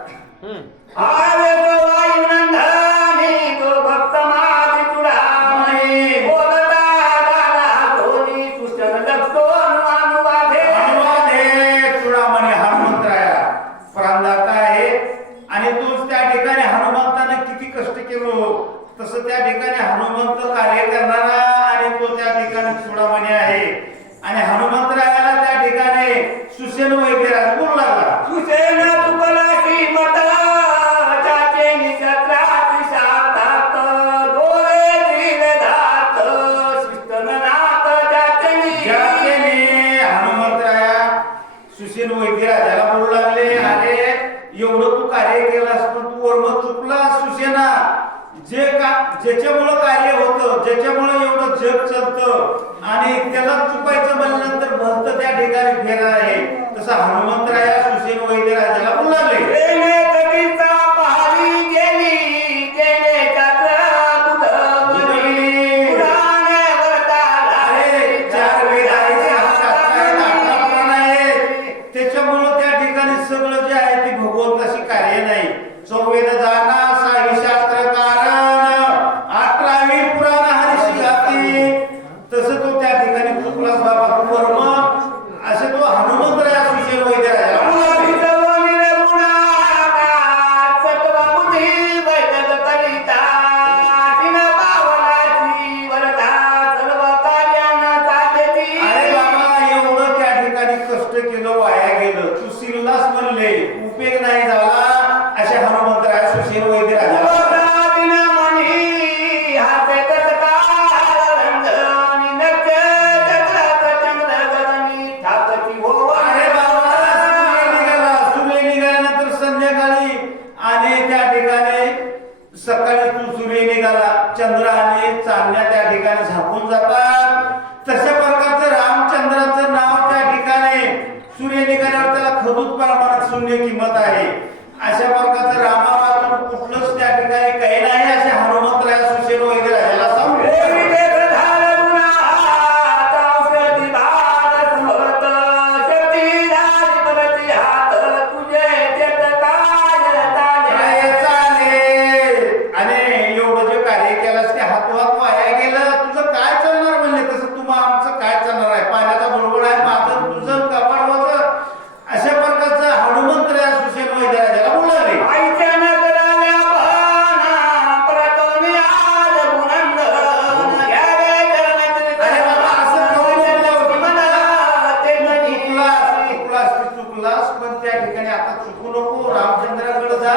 आवे तो वायुनंदनी तो भक्त माझी चुडामणी बोलता दादा धोनी सुशन लक्षो अनुवादे. अनुवादे चूडामणी हनुमंतराया प्राणदाता आहे आणि तोच त्या ठिकाणी हनुमंताने किती कष्ट केलो तसं त्या ठिकाणी हनुमंत कार्य करणारा आणि तो त्या ठिकाणी चूडामणी आहे. आणि हनुमंतरायाला त्या ठिकाणी सुसेन वैद्यराज बोलू लागला. सुसेन तुकला श्रीमत जाचे निसत्रात शातात डोळे दिले दात शिस्तनाथ जाचे हनुमंतराया सुसेन वैद्यराजाला बोलू लागले, अरे एवढं तू कार्य केलास पण तू वर्म चुकला सुसेना. जे का ज्याच्यामुळं कार्य होतं, ज्याच्यामुळं एवढं जग चालतं आणि त्याला चुकायचं म्हणल्यानंतर भक्त त्या ठिकाणी फेरा आहे. तसं हनुमंतराया सुसेन वैद्यराजाला बोलू लागले. त्याच्यामुळं त्या ठिकाणी सगळं जे आहे ते भगवंताशी कार्य नाही. चौवेद जाना 6 शास्त्र कारण 18वी पुराण हरिशी गाती. तसं तो त्या ठिकाणी चुकलाच बाबा तू वर्म असे तो हनुमंतराया सुसेन वैद्यराजाला उपयोग नाही झाला अशा हनुमंतराया सुसेन वैद्यराजाला अरे बाबा सूर्य निघाल्यानंतर संध्याकाळी आणि त्या ठिकाणी सकाळी तू सूर्य निघाला, चंद्र आणि चांदण्या त्या ठिकाणी झाकून जातात. तशा प्रकारचं रामचंद्राचं नाव त्या ठिकाणी सूर्य निघाल्यावर त्याला खदूत प्रमाणात शून्य किंमत आहे. अशा प्रकारचं रामावाचून कुठलंच त्या ठिकाणी काही नाही असे हनुमंतराया सुसेन वैद्यराजाला सांगू. चुकलास पण त्या ठिकाणी आता चुकू नको. रामचंद्राकडे जा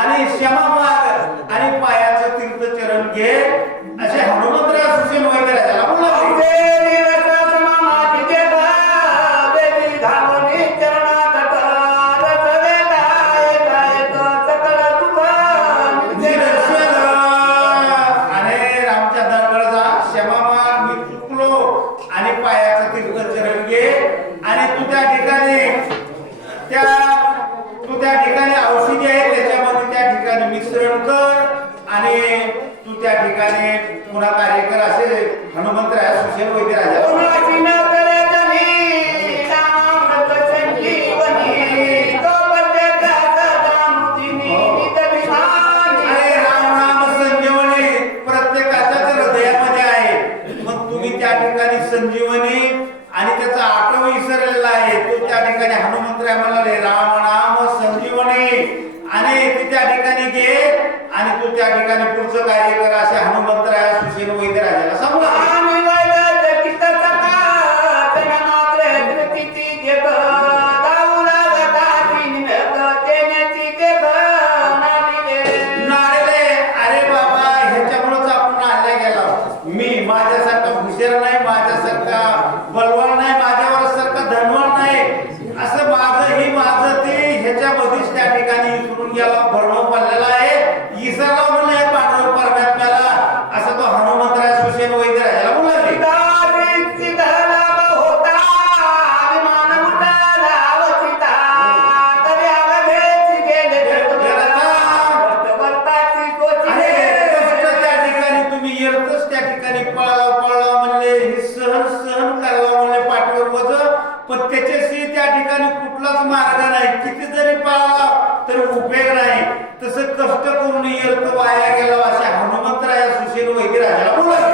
आणि क्षमा माग आणि पायाचं तीर्थचरण घे असे हनुमंतराय सुसेन वगैरे त्याला बोलले. पुन्हा कार्यकर असे हनुमंतराय सुसेन वैद्य राजा राम नाम संजीवनी प्रत्येकाच्याच हृदयामध्ये आहे. मग तुम्ही त्या ठिकाणी संजीवनी आणि त्याचा आठव विसरलेला आहे. तो त्या ठिकाणी हनुमंतराय म्हणाले राम नाम संजीवनी आणि ती त्या ठिकाणी घे आणि तू त्या ठिकाणी पुढचं कार्य कर असे हनुमंतराय सुसेन वैद्य राजाला सांगू. अरे बाबा ह्याच्यामुळेच आपण आणला गेला. मी माझ्यासारखा हुशार नाही, माझ्यासारखा बलवान नाही, माझ्यावर सारखा धनवान नाही असं माझं ते ह्याच्यामध्येच त्या ठिकाणी विसरून गेला. भरवून पडलेला आहे. इसरला म्हणलं पांडव परमात्म्याला असं तो हनुमंतराय सुसेन वैद्य राजाला बोलले. पण त्याच्याशी त्या ठिकाणी कुठलाच मार्ग नाही. किती जरी पाळला तरी उपयोग नाही. तसं कष्ट करून येत वाया गेला असे हनुमंतराय सुसेन वैद्य राजाला बोलले.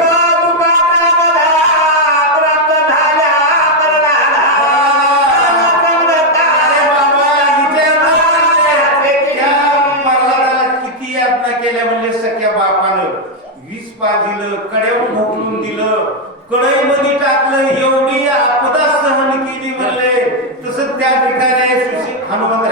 किती यातना केल्या म्हणले सख्या बापानं. 20 पाजिलं कड्यावर मोकलून दिलं, कढईमध्ये टाकलं, एवढी आपदा सहन केली म्हणले. तसं त्या ठिकाणी हनुमंत